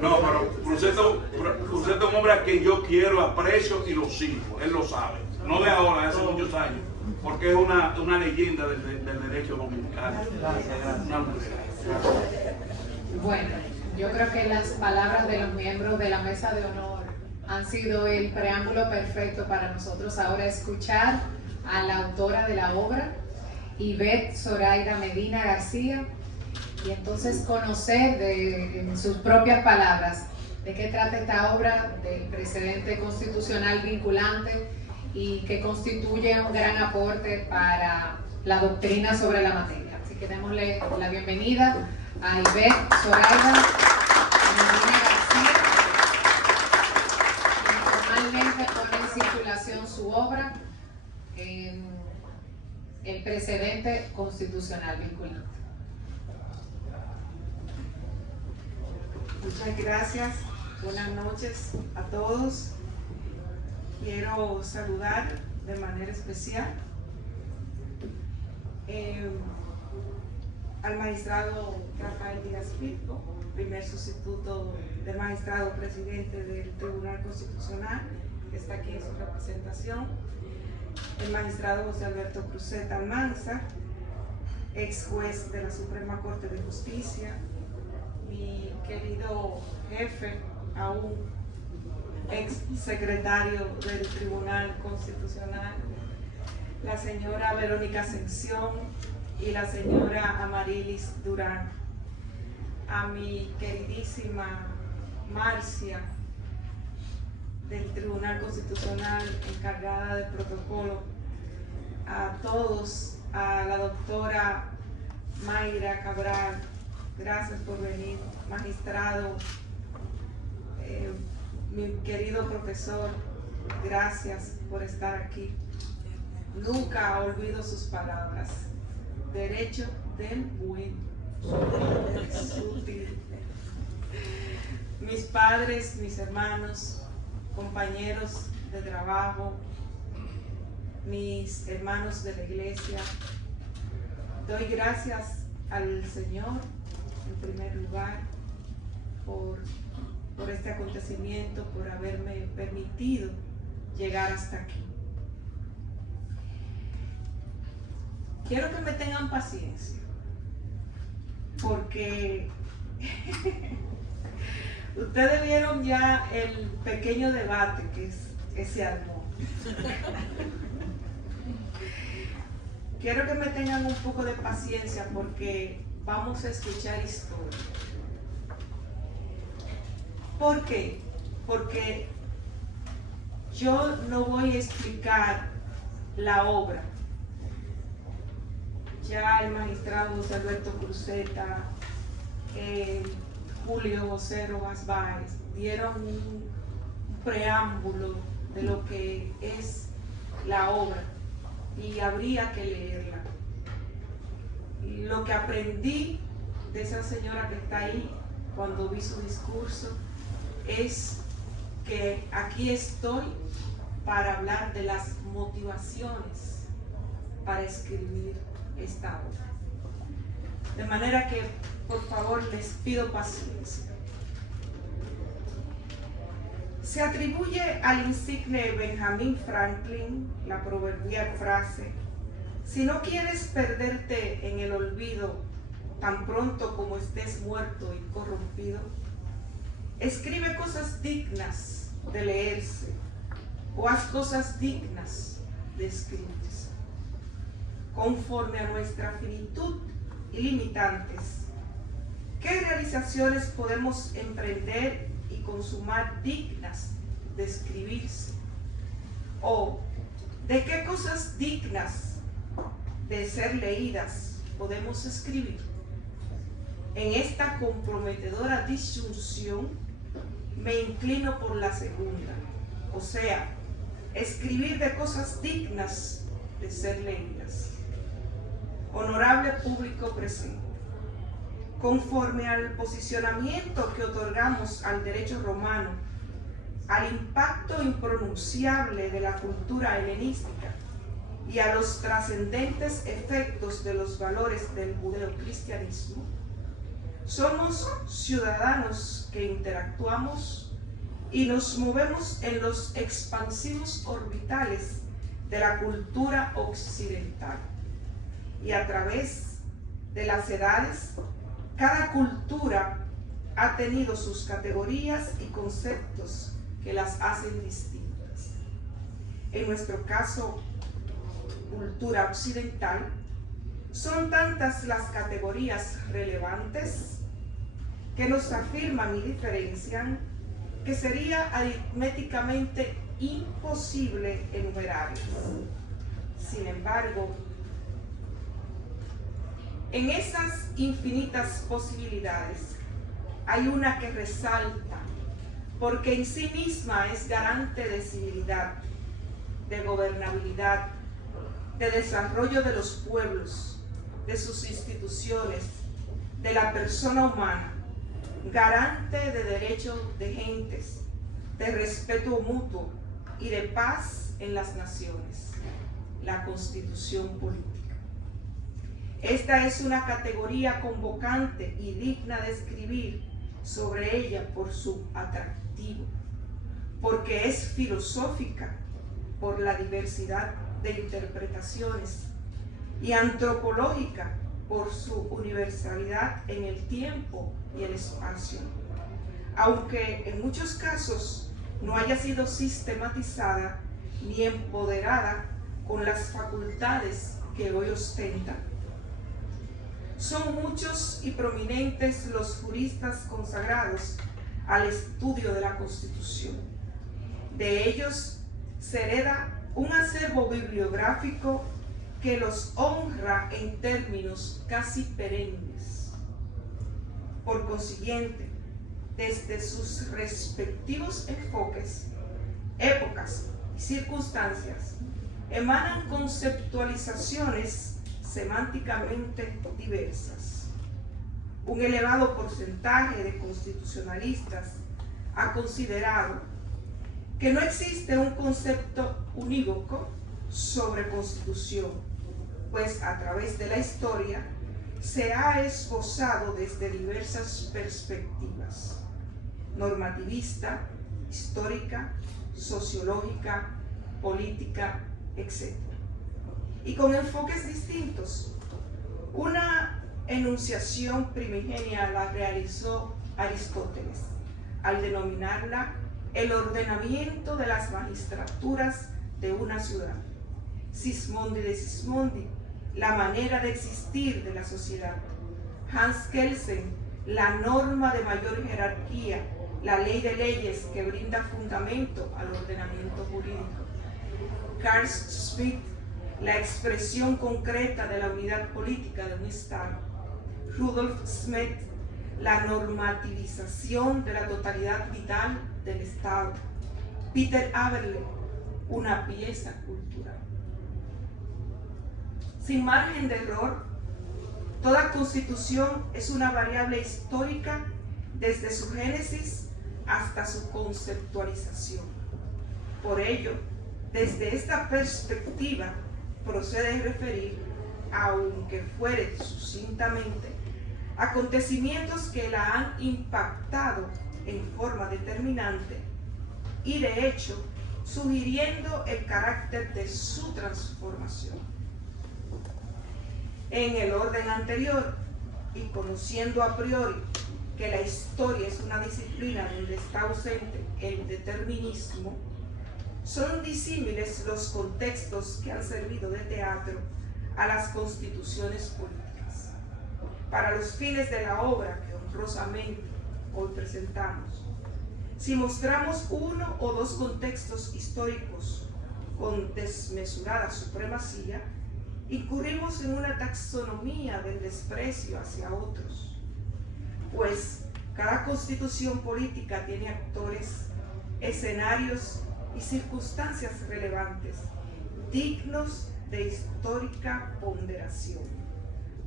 No, pero Cruceta es un hombre a quien yo quiero, aprecio y lo sigo. Él lo sabe. No de ahora, de hace muchos años. Porque es una leyenda del derecho dominicano. Una mujer. Bueno, yo creo que las palabras de los miembros de la mesa de honor han sido el preámbulo perfecto para nosotros ahora escuchar a la autora de la obra, Ivette Zoraida Medina García, y entonces conocer en sus propias palabras de qué trata esta obra del precedente constitucional vinculante y que constituye un gran aporte para la doctrina sobre la materia. Así que démosle la bienvenida a Ivette Zoraida Medina García, que formalmente pone en circulación su obra en el precedente constitucional vinculante. Muchas gracias, buenas noches a todos. Quiero saludar de manera especial al magistrado Rafael Díaz Pirco, primer sustituto del magistrado presidente del Tribunal Constitucional, que está aquí en su representación, el magistrado José Alberto Cruceta Almanzar, ex juez de la Suprema Corte de Justicia, mi querido jefe, aún ex secretario del Tribunal Constitucional, la señora Verónica Ascensión y la señora Amarilis Durán, a mi queridísima Marcia del Tribunal Constitucional encargada del protocolo, a todos, a la doctora Mayra Cabral, gracias por venir, magistrado, mi querido profesor, gracias por estar aquí. Nunca olvido sus palabras. Derecho del bueno, sutil. Mis padres, mis hermanos, compañeros de trabajo, mis hermanos de la iglesia, doy gracias al Señor en primer lugar por este acontecimiento, por haberme permitido llegar hasta aquí. Quiero que me tengan paciencia, porque ustedes vieron ya el pequeño debate que se armó. Quiero que me tengan un poco de paciencia porque vamos a escuchar historia. ¿Por qué? Porque yo no voy a explicar la obra. Ya el magistrado José Alberto Cruceta, Julio José Rojas Báez dieron un preámbulo de lo que es la obra y habría que leerla. Lo que aprendí de esa señora que está ahí cuando vi su discurso es que aquí estoy para hablar de las motivaciones para escribir esta obra. De manera que, por favor, les pido paciencia. Se atribuye al insigne Benjamin Franklin la proverbial frase: si no quieres perderte en el olvido tan pronto como estés muerto y corrompido, escribe cosas dignas de leerse o haz cosas dignas de escribirse. Conforme a nuestra finitud y limitantes, ¿qué realizaciones podemos emprender y consumar dignas de escribirse? ¿O de qué cosas dignas de ser leídas podemos escribir? En esta comprometedora disyunción me inclino por la segunda, o sea, escribir de cosas dignas de ser leídas. Honorable público presente, conforme al posicionamiento que otorgamos al derecho romano, al impacto impronunciable de la cultura helenística y a los trascendentes efectos de los valores del judeocristianismo, somos ciudadanos que interactuamos y nos movemos en los expansivos orbitales de la cultura occidental. Y a través de las edades, cada cultura ha tenido sus categorías y conceptos que las hacen distintas. En nuestro caso, cultura occidental, son tantas las categorías relevantes que nos afirman y diferencian que sería aritméticamente imposible enumerarlas. Sin embargo, en esas infinitas posibilidades hay una que resalta, porque en sí misma es garante de civilidad, de gobernabilidad, de desarrollo de los pueblos, de sus instituciones, de la persona humana, garante de derecho de gentes, de respeto mutuo y de paz en las naciones, la Constitución política. Esta es una categoría convocante y digna de escribir sobre ella por su atractivo, porque es filosófica por la diversidad de interpretaciones y antropológica por su universalidad en el tiempo y el espacio, aunque en muchos casos no haya sido sistematizada ni empoderada con las facultades que hoy ostenta. Son muchos y prominentes los juristas consagrados al estudio de la Constitución. De ellos se hereda un acervo bibliográfico que los honra en términos casi perennes. Por consiguiente, desde sus respectivos enfoques, épocas y circunstancias, emanan conceptualizaciones semánticamente diversas. Un elevado porcentaje de constitucionalistas ha considerado que no existe un concepto unívoco sobre constitución, pues a través de la historia se ha esbozado desde diversas perspectivas: normativista, histórica, sociológica, política, etc. Y con enfoques distintos. Una enunciación primigenia la realizó Aristóteles al denominarla el ordenamiento de las magistraturas de una ciudad. Sismondi de Sismondi, la manera de existir de la sociedad. Hans Kelsen, la norma de mayor jerarquía, la ley de leyes que brinda fundamento al ordenamiento jurídico. Carl Schmitt, la expresión concreta de la unidad política de un Estado. Rudolf Schmitt, la normativización de la totalidad vital del Estado. Peter Aberle, una pieza cultural. Sin margen de error, toda constitución es una variable histórica desde su génesis hasta su conceptualización. Por ello, desde esta perspectiva, procede a referir, aunque fuere sucintamente, acontecimientos que la han impactado en forma determinante y de hecho sugiriendo el carácter de su transformación. En el orden anterior, y conociendo a priori que la historia es una disciplina donde está ausente el determinismo, son disímiles los contextos que han servido de teatro a las constituciones políticas. Para los fines de la obra que honrosamente hoy presentamos, si mostramos uno o dos contextos históricos con desmesurada supremacía, incurrimos en una taxonomía del desprecio hacia otros, pues cada constitución política tiene actores, escenarios y circunstancias relevantes, dignos de histórica ponderación,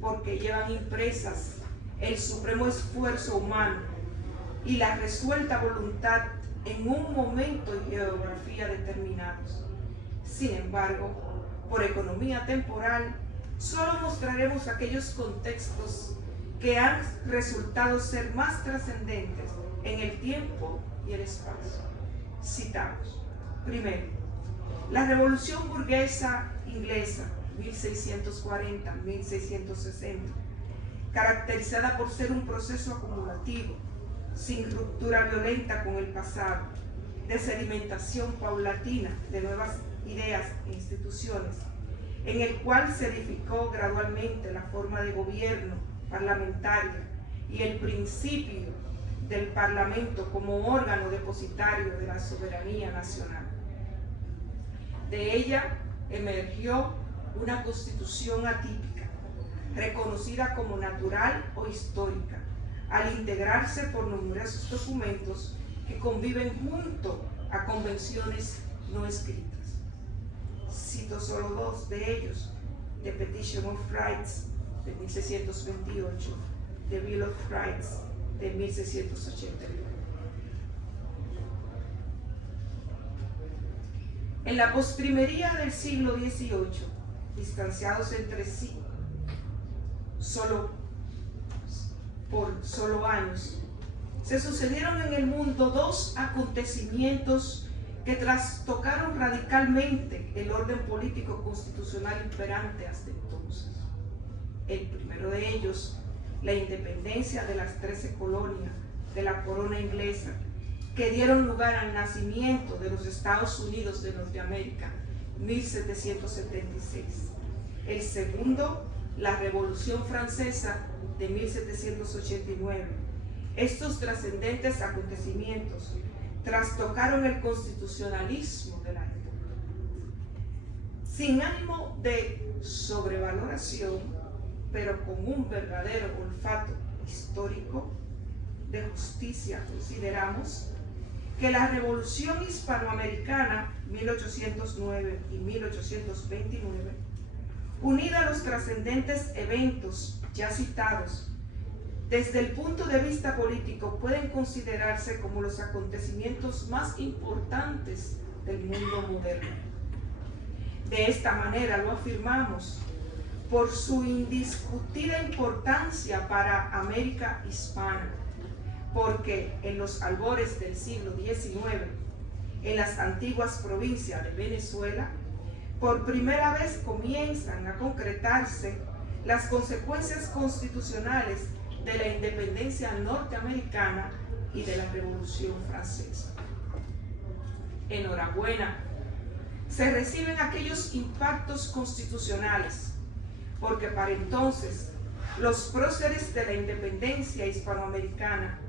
porque llevan impresas el supremo esfuerzo humano y la resuelta voluntad en un momento y geografía determinados. Sin embargo, por economía temporal, solo mostraremos aquellos contextos que han resultado ser más trascendentes en el tiempo y el espacio. Citamos. Primero, la Revolución Burguesa Inglesa, 1640-1660, caracterizada por ser un proceso acumulativo, sin ruptura violenta con el pasado, de sedimentación paulatina de nuevas ideas e instituciones, en el cual se edificó gradualmente la forma de gobierno parlamentaria y el principio del Parlamento como órgano depositario de la soberanía nacional. De ella emergió una constitución atípica, reconocida como natural o histórica, al integrarse por numerosos documentos que conviven junto a convenciones no escritas. Cito solo dos de ellos: The Petition of Rights de 1628, The Bill of Rights de 1689. En la postrimería del siglo XVIII, distanciados entre sí por solo años, se sucedieron en el mundo dos acontecimientos que trastocaron radicalmente el orden político constitucional imperante hasta entonces. El primero de ellos, la independencia de las 13 colonias de la corona inglesa, que dieron lugar al nacimiento de los Estados Unidos de Norteamérica, 1776. El segundo, la Revolución Francesa de 1789. Estos trascendentes acontecimientos trastocaron el constitucionalismo de la época. Sin ánimo de sobrevaloración, pero con un verdadero olfato histórico de justicia, consideramos que la Revolución Hispanoamericana 1809 y 1829, unida a los trascendentes eventos ya citados, desde el punto de vista político pueden considerarse como los acontecimientos más importantes del mundo moderno. De esta manera lo afirmamos por su indiscutida importancia para América hispana, porque en los albores del siglo XIX, en las antiguas provincias de Venezuela, por primera vez comienzan a concretarse las consecuencias constitucionales de la independencia norteamericana y de la Revolución Francesa. Enhorabuena, se reciben aquellos impactos constitucionales, porque para entonces los próceres de la independencia hispanoamericana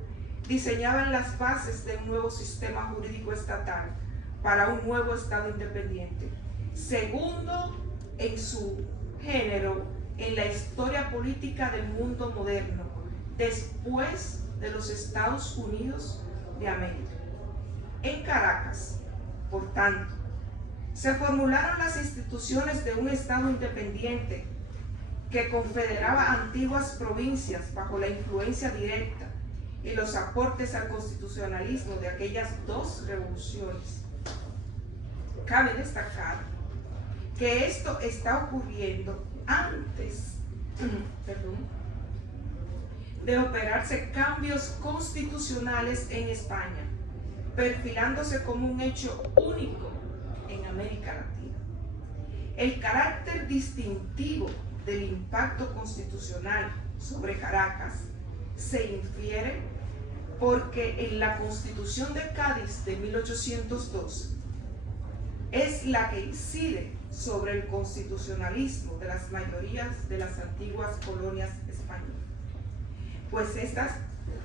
diseñaban las bases de un nuevo sistema jurídico estatal para un nuevo Estado independiente, segundo en su género en la historia política del mundo moderno, después de los Estados Unidos de América. En Caracas, por tanto, se formularon las instituciones de un Estado independiente que confederaba antiguas provincias bajo la influencia directa y los aportes al constitucionalismo de aquellas dos revoluciones. Cabe destacar que esto está ocurriendo antes de operarse cambios constitucionales en España, perfilándose como un hecho único en América Latina. El carácter distintivo del impacto constitucional sobre Caracas se infiere porque en la Constitución de Cádiz de 1802 es la que incide sobre el constitucionalismo de las mayorías de las antiguas colonias españolas, pues estas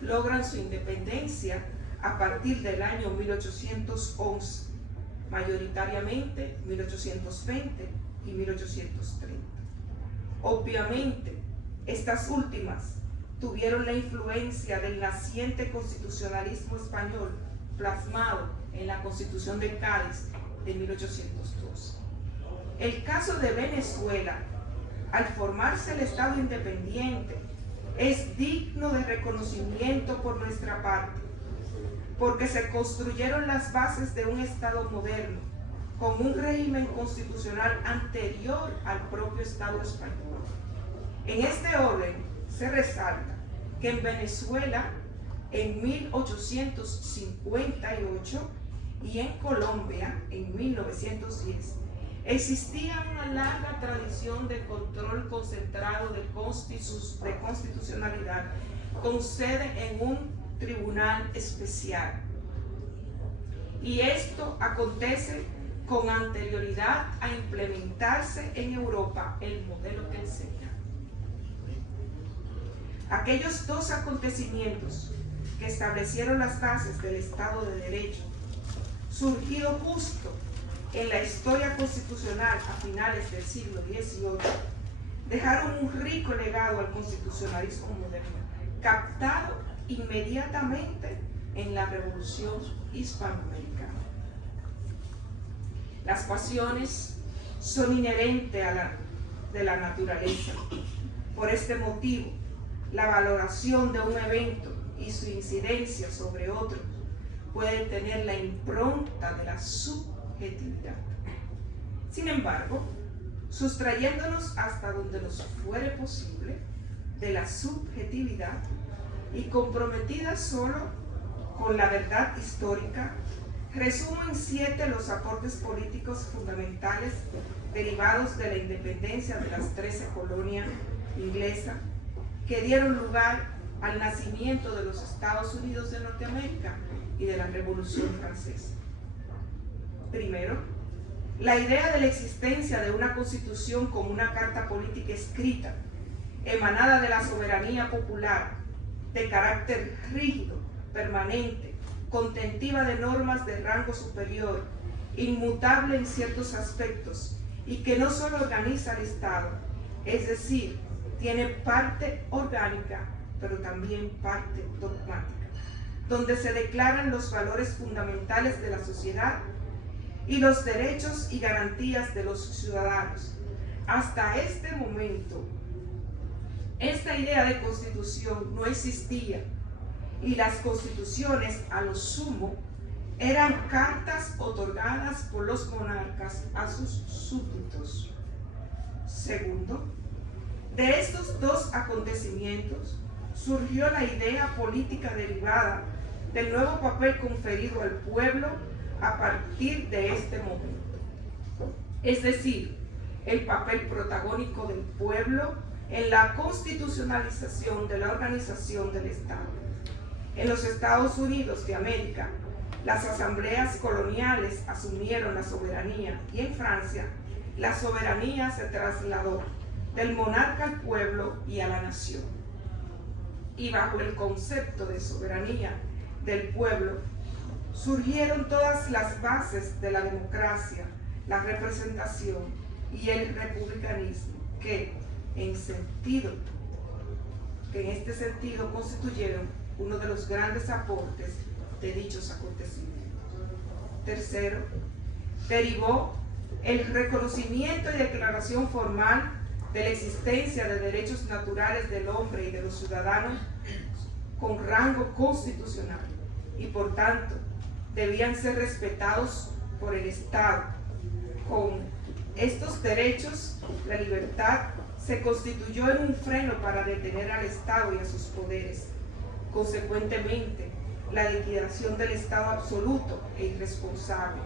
logran su independencia a partir del año 1811, mayoritariamente 1820 y 1830. Obviamente, estas últimas tuvieron la influencia del naciente constitucionalismo español plasmado en la Constitución de Cádiz de 1812. El caso de Venezuela, al formarse el Estado independiente, es digno de reconocimiento por nuestra parte, porque se construyeron las bases de un Estado moderno, con un régimen constitucional anterior al propio Estado español. En este orden se resalta que en Venezuela, en 1858, y en Colombia, en 1910, existía una larga tradición de control concentrado de constitucionalidad con sede en un tribunal especial. Y esto acontece con anterioridad a implementarse en Europa el modelo que enseña. Aquellos dos acontecimientos que establecieron las bases del Estado de Derecho, surgido justo en la historia constitucional a finales del siglo XVIII, dejaron un rico legado al constitucionalismo moderno, captado inmediatamente en la Revolución Hispanoamericana. Las pasiones son inherentes de la naturaleza. Por este motivo, la valoración de un evento y su incidencia sobre otro puede tener la impronta de la subjetividad. Sin embargo, sustrayéndonos hasta donde nos fuere posible de la subjetividad y comprometida solo con la verdad histórica, resumo en 7 los aportes políticos fundamentales derivados de la independencia de las 13 colonias inglesas que dieron lugar al nacimiento de los Estados Unidos de Norteamérica y de la Revolución Francesa. Primero, la idea de la existencia de una constitución como una carta política escrita, emanada de la soberanía popular, de carácter rígido, permanente, contentiva de normas de rango superior, inmutable en ciertos aspectos y que no solo organiza el Estado, es decir, tiene parte orgánica, pero también parte dogmática, donde se declaran los valores fundamentales de la sociedad y los derechos y garantías de los ciudadanos. Hasta este momento, esta idea de constitución no existía y las constituciones, a lo sumo, eran cartas otorgadas por los monarcas a sus súbditos. Segundo, de estos dos acontecimientos surgió la idea política derivada del nuevo papel conferido al pueblo a partir de este momento. Es decir, el papel protagónico del pueblo en la constitucionalización de la organización del Estado. En los Estados Unidos de América, las asambleas coloniales asumieron la soberanía y en Francia, la soberanía se trasladó del monarca al pueblo y a la nación. Y bajo el concepto de soberanía del pueblo, surgieron todas las bases de la democracia, la representación y el republicanismo, que en este sentido constituyeron uno de los grandes aportes de dichos acontecimientos. Tercero, derivó el reconocimiento y declaración formal de la existencia de derechos naturales del hombre y de los ciudadanos con rango constitucional y por tanto debían ser respetados por el Estado. Con estos derechos, la libertad se constituyó en un freno para detener al Estado y a sus poderes. Consecuentemente, la liquidación del Estado absoluto e irresponsable.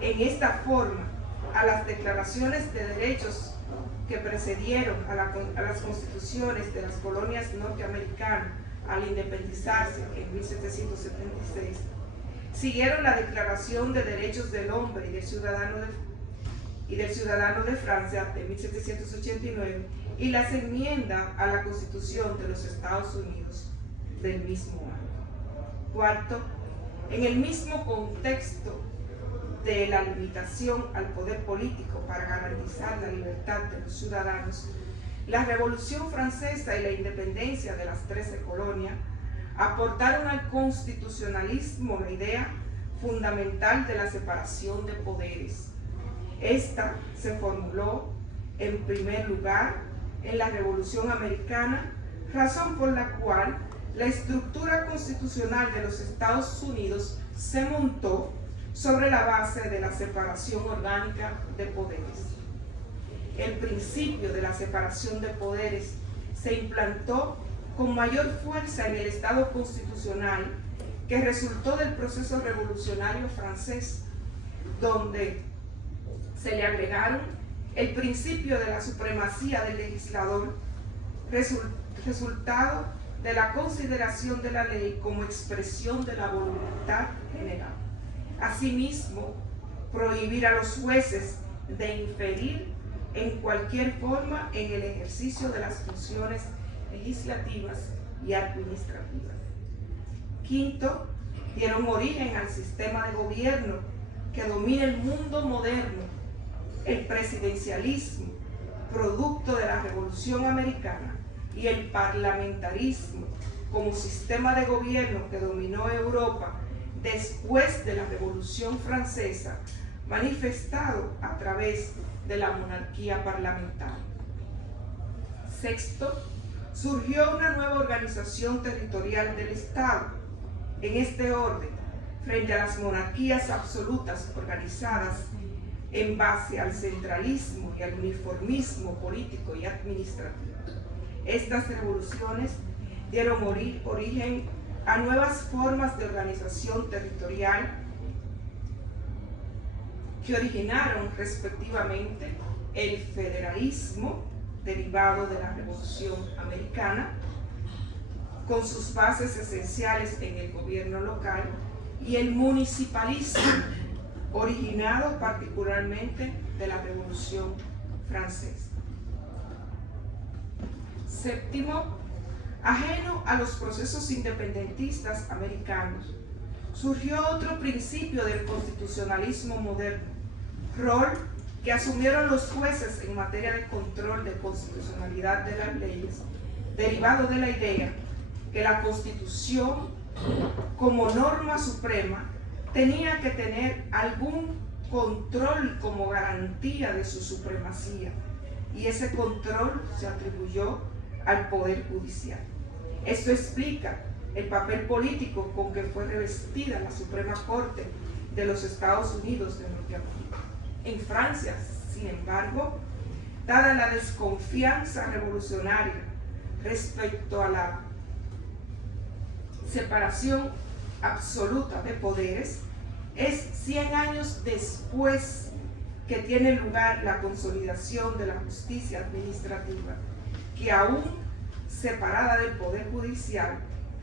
En esta forma, a las declaraciones de derechos que precedieron a las constituciones de las colonias norteamericanas al independizarse en 1776, siguieron la Declaración de Derechos del Hombre y del Ciudadano de Francia de 1789 y las enmiendas a la Constitución de los Estados Unidos del mismo año. Cuarto, en el mismo contexto de la limitación al poder político para garantizar la libertad de los ciudadanos, la Revolución Francesa y la independencia de las 13 colonias aportaron al constitucionalismo la idea fundamental de la separación de poderes. Esta se formuló en primer lugar en la Revolución Americana, razón por la cual la estructura constitucional de los Estados Unidos se montó sobre la base de la separación orgánica de poderes. El principio de la separación de poderes se implantó con mayor fuerza en el Estado constitucional que resultó del proceso revolucionario francés, donde se le agregaron el principio de la supremacía del legislador, resultado de la consideración de la ley como expresión de la voluntad general. Asimismo, prohibir a los jueces de inferir en cualquier forma en el ejercicio de las funciones legislativas y administrativas. Quinto, dieron origen al sistema de gobierno que domina el mundo moderno, el presidencialismo, producto de la Revolución Americana, y el parlamentarismo como sistema de gobierno que dominó Europa después de la Revolución Francesa, manifestado a través de la monarquía parlamentaria. Sexto, surgió una nueva organización territorial del Estado. En este orden, frente a las monarquías absolutas organizadas en base al centralismo y al uniformismo político y administrativo. Estas revoluciones dieron origen a nuevas formas de organización territorial que originaron respectivamente el federalismo, derivado de la Revolución Americana, con sus bases esenciales en el gobierno local, y el municipalismo, originado particularmente de la Revolución Francesa. Séptimo, ajeno a los procesos independentistas americanos, surgió otro principio del constitucionalismo moderno, rol que asumieron los jueces en materia de control de constitucionalidad de las leyes, derivado de la idea que la Constitución, como norma suprema, tenía que tener algún control como garantía de su supremacía, y ese control se atribuyó al Poder Judicial. Esto explica el papel político con que fue revestida la Suprema Corte de los Estados Unidos de Norteamérica. En Francia, sin embargo, dada la desconfianza revolucionaria respecto a la separación absoluta de poderes, es 100 años después que tiene lugar la consolidación de la justicia administrativa, que aún separada del Poder Judicial,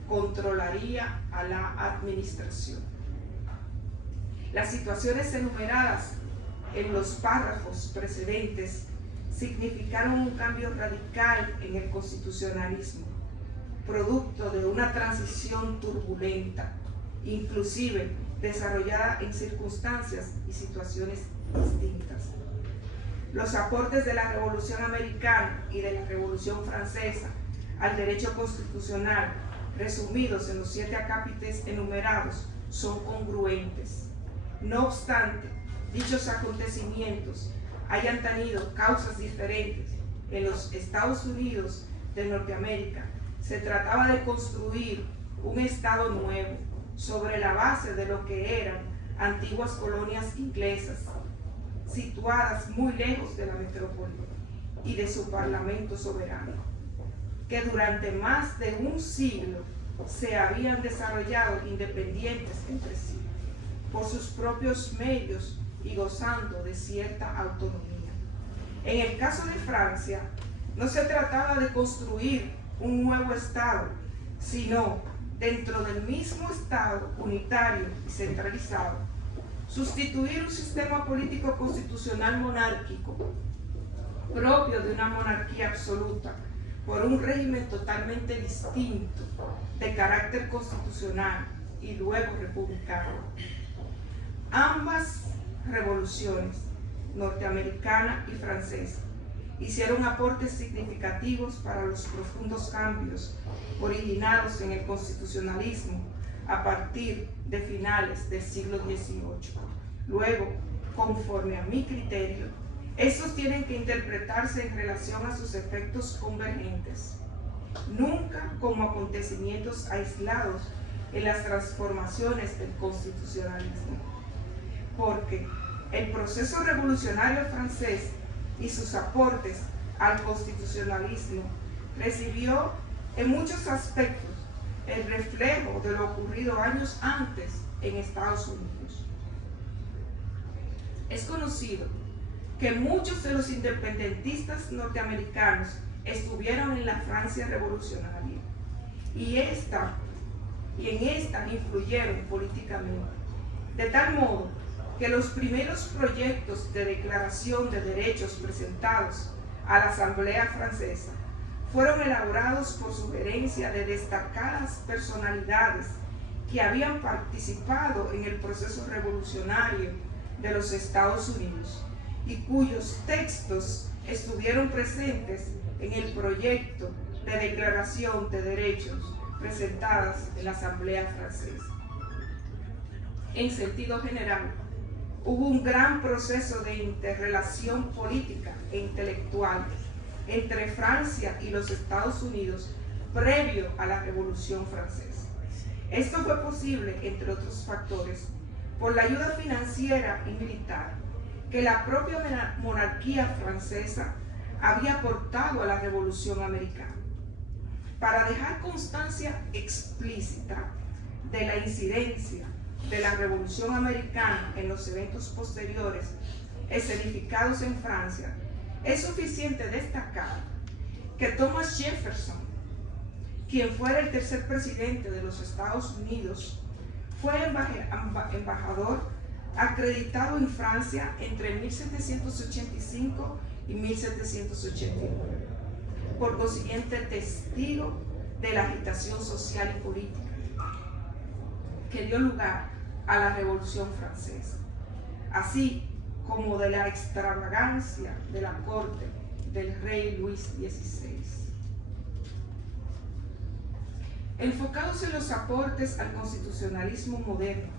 controlaría a la administración. Las situaciones enumeradas en los párrafos precedentes significaron un cambio radical en el constitucionalismo, producto de una transición turbulenta, inclusive desarrollada en circunstancias y situaciones distintas. Los aportes de la Revolución Americana y de la Revolución Francesa al derecho constitucional, resumidos en los 7 acápites enumerados, son congruentes. No obstante, dichos acontecimientos hayan tenido causas diferentes en los Estados Unidos de Norteamérica, se trataba de construir un Estado nuevo sobre la base de lo que eran antiguas colonias inglesas, situadas muy lejos de la metrópoli y de su parlamento soberano, que durante más de un siglo se habían desarrollado independientes entre sí, por sus propios medios y gozando de cierta autonomía. En el caso de Francia, no se trataba de construir un nuevo Estado, sino dentro del mismo Estado unitario y centralizado, sustituir un sistema político constitucional monárquico propio de una monarquía absoluta por un régimen totalmente distinto de carácter constitucional y luego republicano. Ambas revoluciones, norteamericana y francesa, hicieron aportes significativos para los profundos cambios originados en el constitucionalismo a partir de finales del siglo XVIII. Luego, conforme a mi criterio, estos tienen que interpretarse en relación a sus efectos convergentes, nunca como acontecimientos aislados en las transformaciones del constitucionalismo, porque el proceso revolucionario francés y sus aportes al constitucionalismo recibió en muchos aspectos el reflejo de lo ocurrido años antes en Estados Unidos. Es conocido que muchos de los independentistas norteamericanos estuvieron en la Francia revolucionaria y en esta influyeron políticamente, de tal modo que los primeros proyectos de declaración de derechos presentados a la Asamblea Francesa fueron elaborados por sugerencia de destacadas personalidades que habían participado en el proceso revolucionario de los Estados Unidos y cuyos textos estuvieron presentes en el proyecto de declaración de derechos presentadas en la Asamblea Francesa. En sentido general, hubo un gran proceso de interrelación política e intelectual entre Francia y los Estados Unidos previo a la Revolución Francesa. Esto fue posible, entre otros factores, por la ayuda financiera y militar que la propia monarquía francesa había aportado a la Revolución Americana. Para dejar constancia explícita de la incidencia de la Revolución Americana en los eventos posteriores escenificados en Francia, es suficiente destacar que Thomas Jefferson, quien fuera el tercer presidente de los Estados Unidos, fue embajador acreditado en Francia entre 1785 y 1789. Por consiguiente, testigo de la agitación social y política que dio lugar a la Revolución Francesa, así como de la extravagancia de la corte del rey Luis XVI. Enfocados en los aportes al constitucionalismo moderno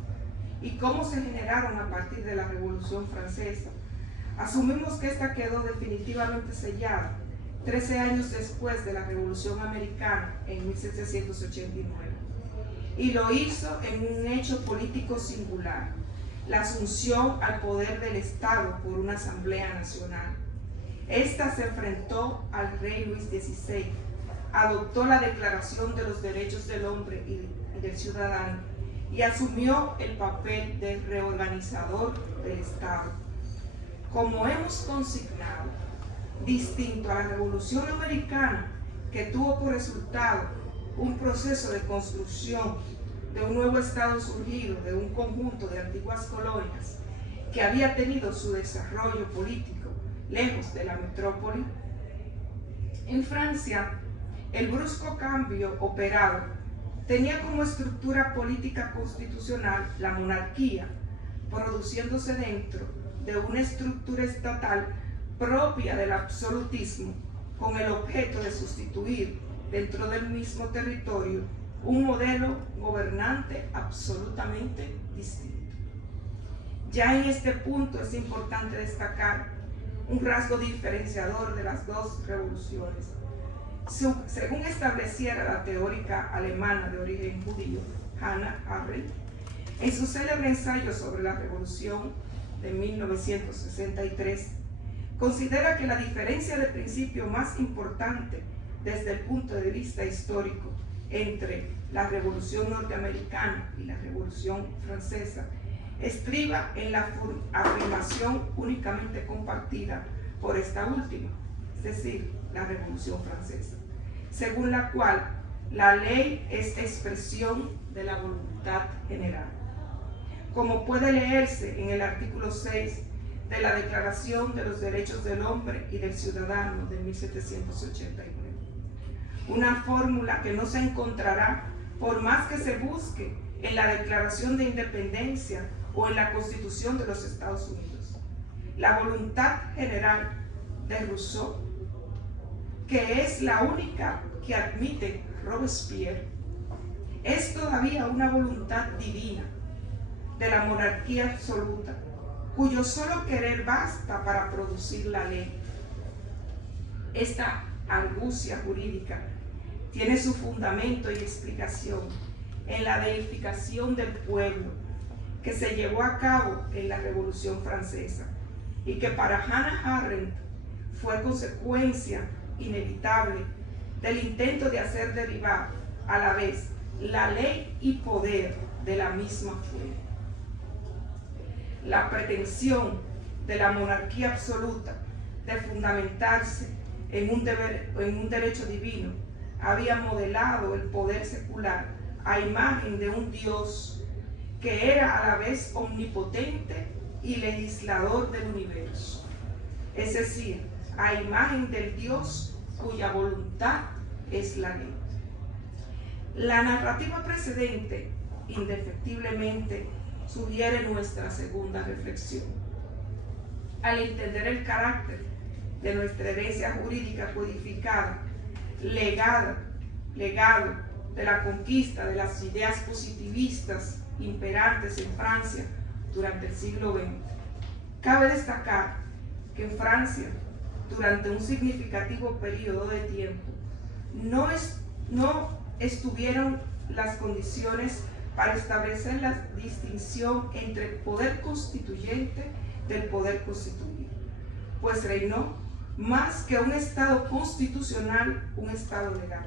y cómo se generaron a partir de la Revolución Francesa, asumimos que esta quedó definitivamente sellada 13 años después de la Revolución Americana en 1789, y lo hizo en un hecho político singular: la asunción al poder del Estado por una Asamblea Nacional. Esta se enfrentó al rey Luis XVI, adoptó la Declaración de los Derechos del Hombre y del Ciudadano y asumió el papel de reorganizador del Estado. Como hemos consignado, distinto a la Revolución Americana, que tuvo por resultado un proceso de construcción de un nuevo Estado surgido de un conjunto de antiguas colonias que había tenido su desarrollo político lejos de la metrópoli, en Francia el brusco cambio operado tenía como estructura política constitucional la monarquía, produciéndose dentro de una estructura estatal propia del absolutismo, con el objeto de sustituir dentro del mismo territorio un modelo gobernante absolutamente distinto. Ya en este punto es importante destacar un rasgo diferenciador de las dos revoluciones. Según estableciera la teórica alemana de origen judío, Hannah Arendt, en su célebre ensayo sobre la Revolución de 1963, considera que la diferencia de principio más importante desde el punto de vista histórico entre la Revolución norteamericana y la Revolución francesa estriba en la afirmación únicamente compartida por esta última, es decir, la Revolución Francesa, según la cual la ley es expresión de la voluntad general, como puede leerse en el artículo 6 de la Declaración de los Derechos del Hombre y del Ciudadano de 1789. Una fórmula que no se encontrará por más que se busque en la Declaración de Independencia o en la Constitución de los Estados Unidos. La voluntad general de Rousseau que es la única que admite Robespierre, es todavía una voluntad divina de la monarquía absoluta, cuyo solo querer basta para producir la ley. Esta argucia jurídica tiene su fundamento y explicación en la deificación del pueblo que se llevó a cabo en la Revolución Francesa y que para Hannah Arendt fue consecuencia inevitable del intento de hacer derivar a la vez la ley y poder de la misma fuente. La pretensión de la monarquía absoluta de fundamentarse en un derecho divino había modelado el poder secular a imagen de un Dios que era a la vez omnipotente y legislador del universo, es decir, a imagen del Dios cuya voluntad es la ley. La narrativa precedente indefectiblemente sugiere nuestra segunda reflexión. Al entender el carácter de nuestra herencia jurídica codificada, legado de la conquista de las ideas positivistas imperantes en Francia durante el siglo XX, cabe destacar que en Francia, durante un significativo periodo de tiempo, no estuvieron las condiciones para establecer la distinción entre el poder constituyente del poder constituido, pues reinó más que un Estado constitucional, un Estado legal,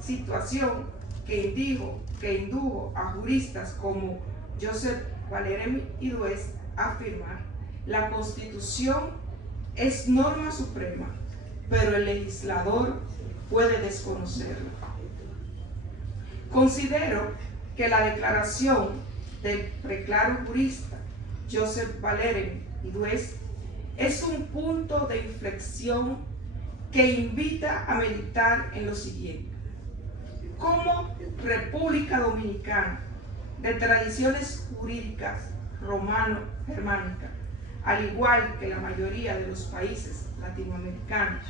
situación que indujo a juristas como Joseph Valery y Duès a afirmar: la Constitución es norma suprema, pero el legislador puede desconocerla. Considero que la declaración del preclaro jurista Joseph Valery y Duès es un punto de inflexión que invita a meditar en lo siguiente: como República Dominicana, de tradiciones jurídicas romano-germánicas, al igual que la mayoría de los países latinoamericanos,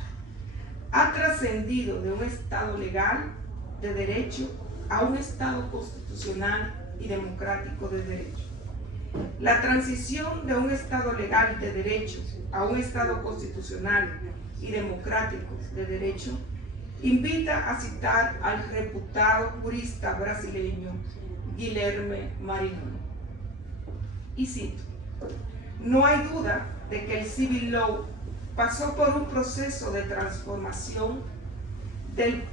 ha trascendido de un Estado legal de derecho a un Estado constitucional y democrático de derecho. La transición de un Estado legal de derecho a un Estado constitucional y democrático de derecho invita a citar al reputado jurista brasileño Guilherme Marinoni. Y cito: no hay duda de que el civil law pasó por un proceso de transformación del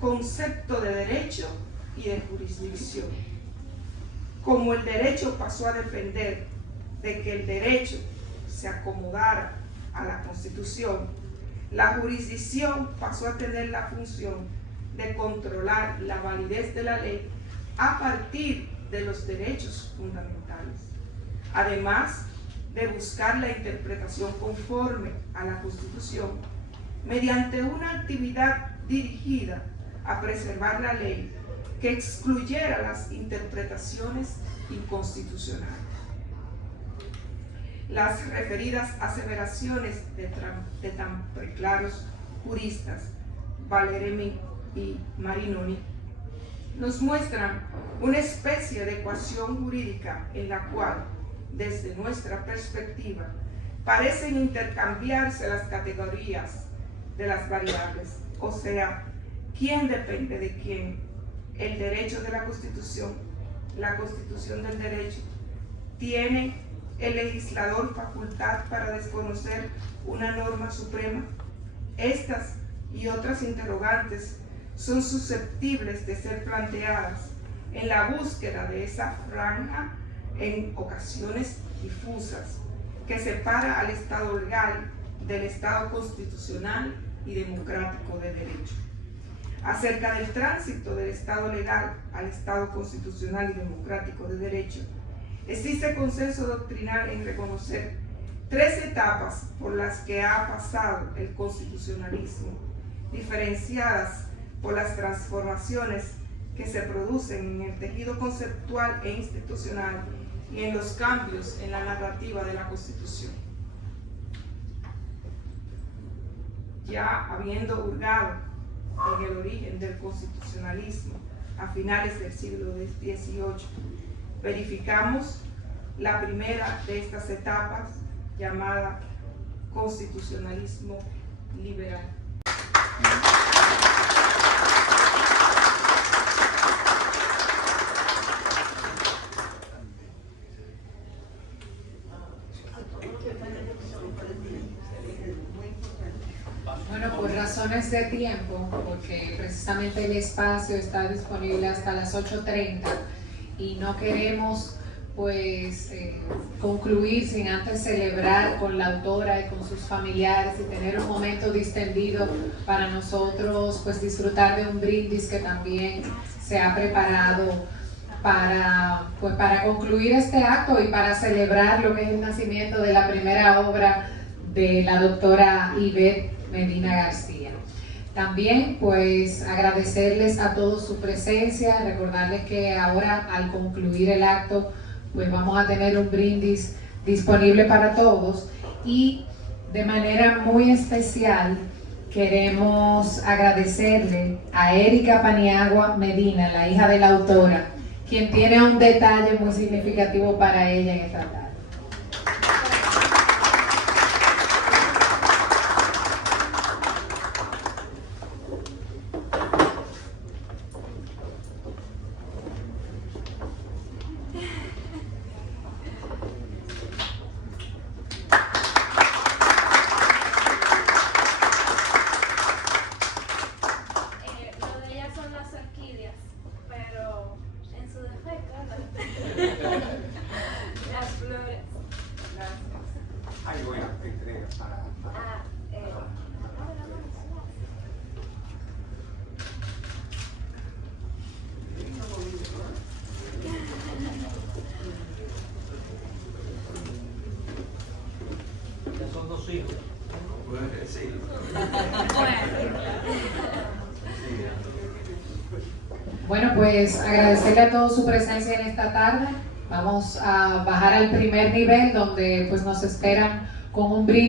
concepto de derecho y de jurisdicción. Como el derecho pasó a depender de que el derecho se acomodara a la Constitución, la jurisdicción pasó a tener la función de controlar la validez de la ley a partir de los derechos fundamentales, además de buscar la interpretación conforme a la Constitución mediante una actividad dirigida a preservar la ley que excluyera las interpretaciones inconstitucionales. Las referidas aseveraciones de tan preclaros juristas Valery y Marinoni nos muestran una especie de ecuación jurídica en la cual, desde nuestra perspectiva, parecen intercambiarse las categorías de las variables, o sea, quién depende de quién, el derecho de la Constitución del derecho. ¿Tiene el legislador facultad para desconocer una norma suprema? Estas y otras interrogantes son susceptibles de ser planteadas en la búsqueda de esa franja, en ocasiones difusas, que separa al Estado legal del Estado constitucional y democrático de derecho. Acerca del tránsito del Estado legal al Estado constitucional y democrático de derecho, existe consenso doctrinal en reconocer tres etapas por las que ha pasado el constitucionalismo, diferenciadas por las transformaciones que se producen en el tejido conceptual e institucional y en los cambios en la narrativa de la Constitución. ya habiendo hurgado en el origen del constitucionalismo a finales del siglo XVIII, verificamos la primera de estas etapas llamada constitucionalismo liberal. Bueno, por razones de tiempo, porque precisamente el espacio está disponible hasta las 8:30 y no queremos pues concluir sin antes celebrar con la autora y con sus familiares y tener un momento distendido para nosotros pues disfrutar de un brindis que también se ha preparado para concluir este acto y para celebrar lo que es el nacimiento de la primera obra de la doctora Ivette Medina García. También pues agradecerles a todos su presencia, recordarles que ahora al concluir el acto pues vamos a tener un brindis disponible para todos y de manera muy especial queremos agradecerle a Erika Paniagua Medina, la hija de la autora, quien tiene un detalle muy significativo para ella en esta tarde. Son 2 hijos. Bueno, pues agradecerle a todos su presencia en esta tarde. Vamos a bajar al primer nivel donde pues nos esperan con un brindis.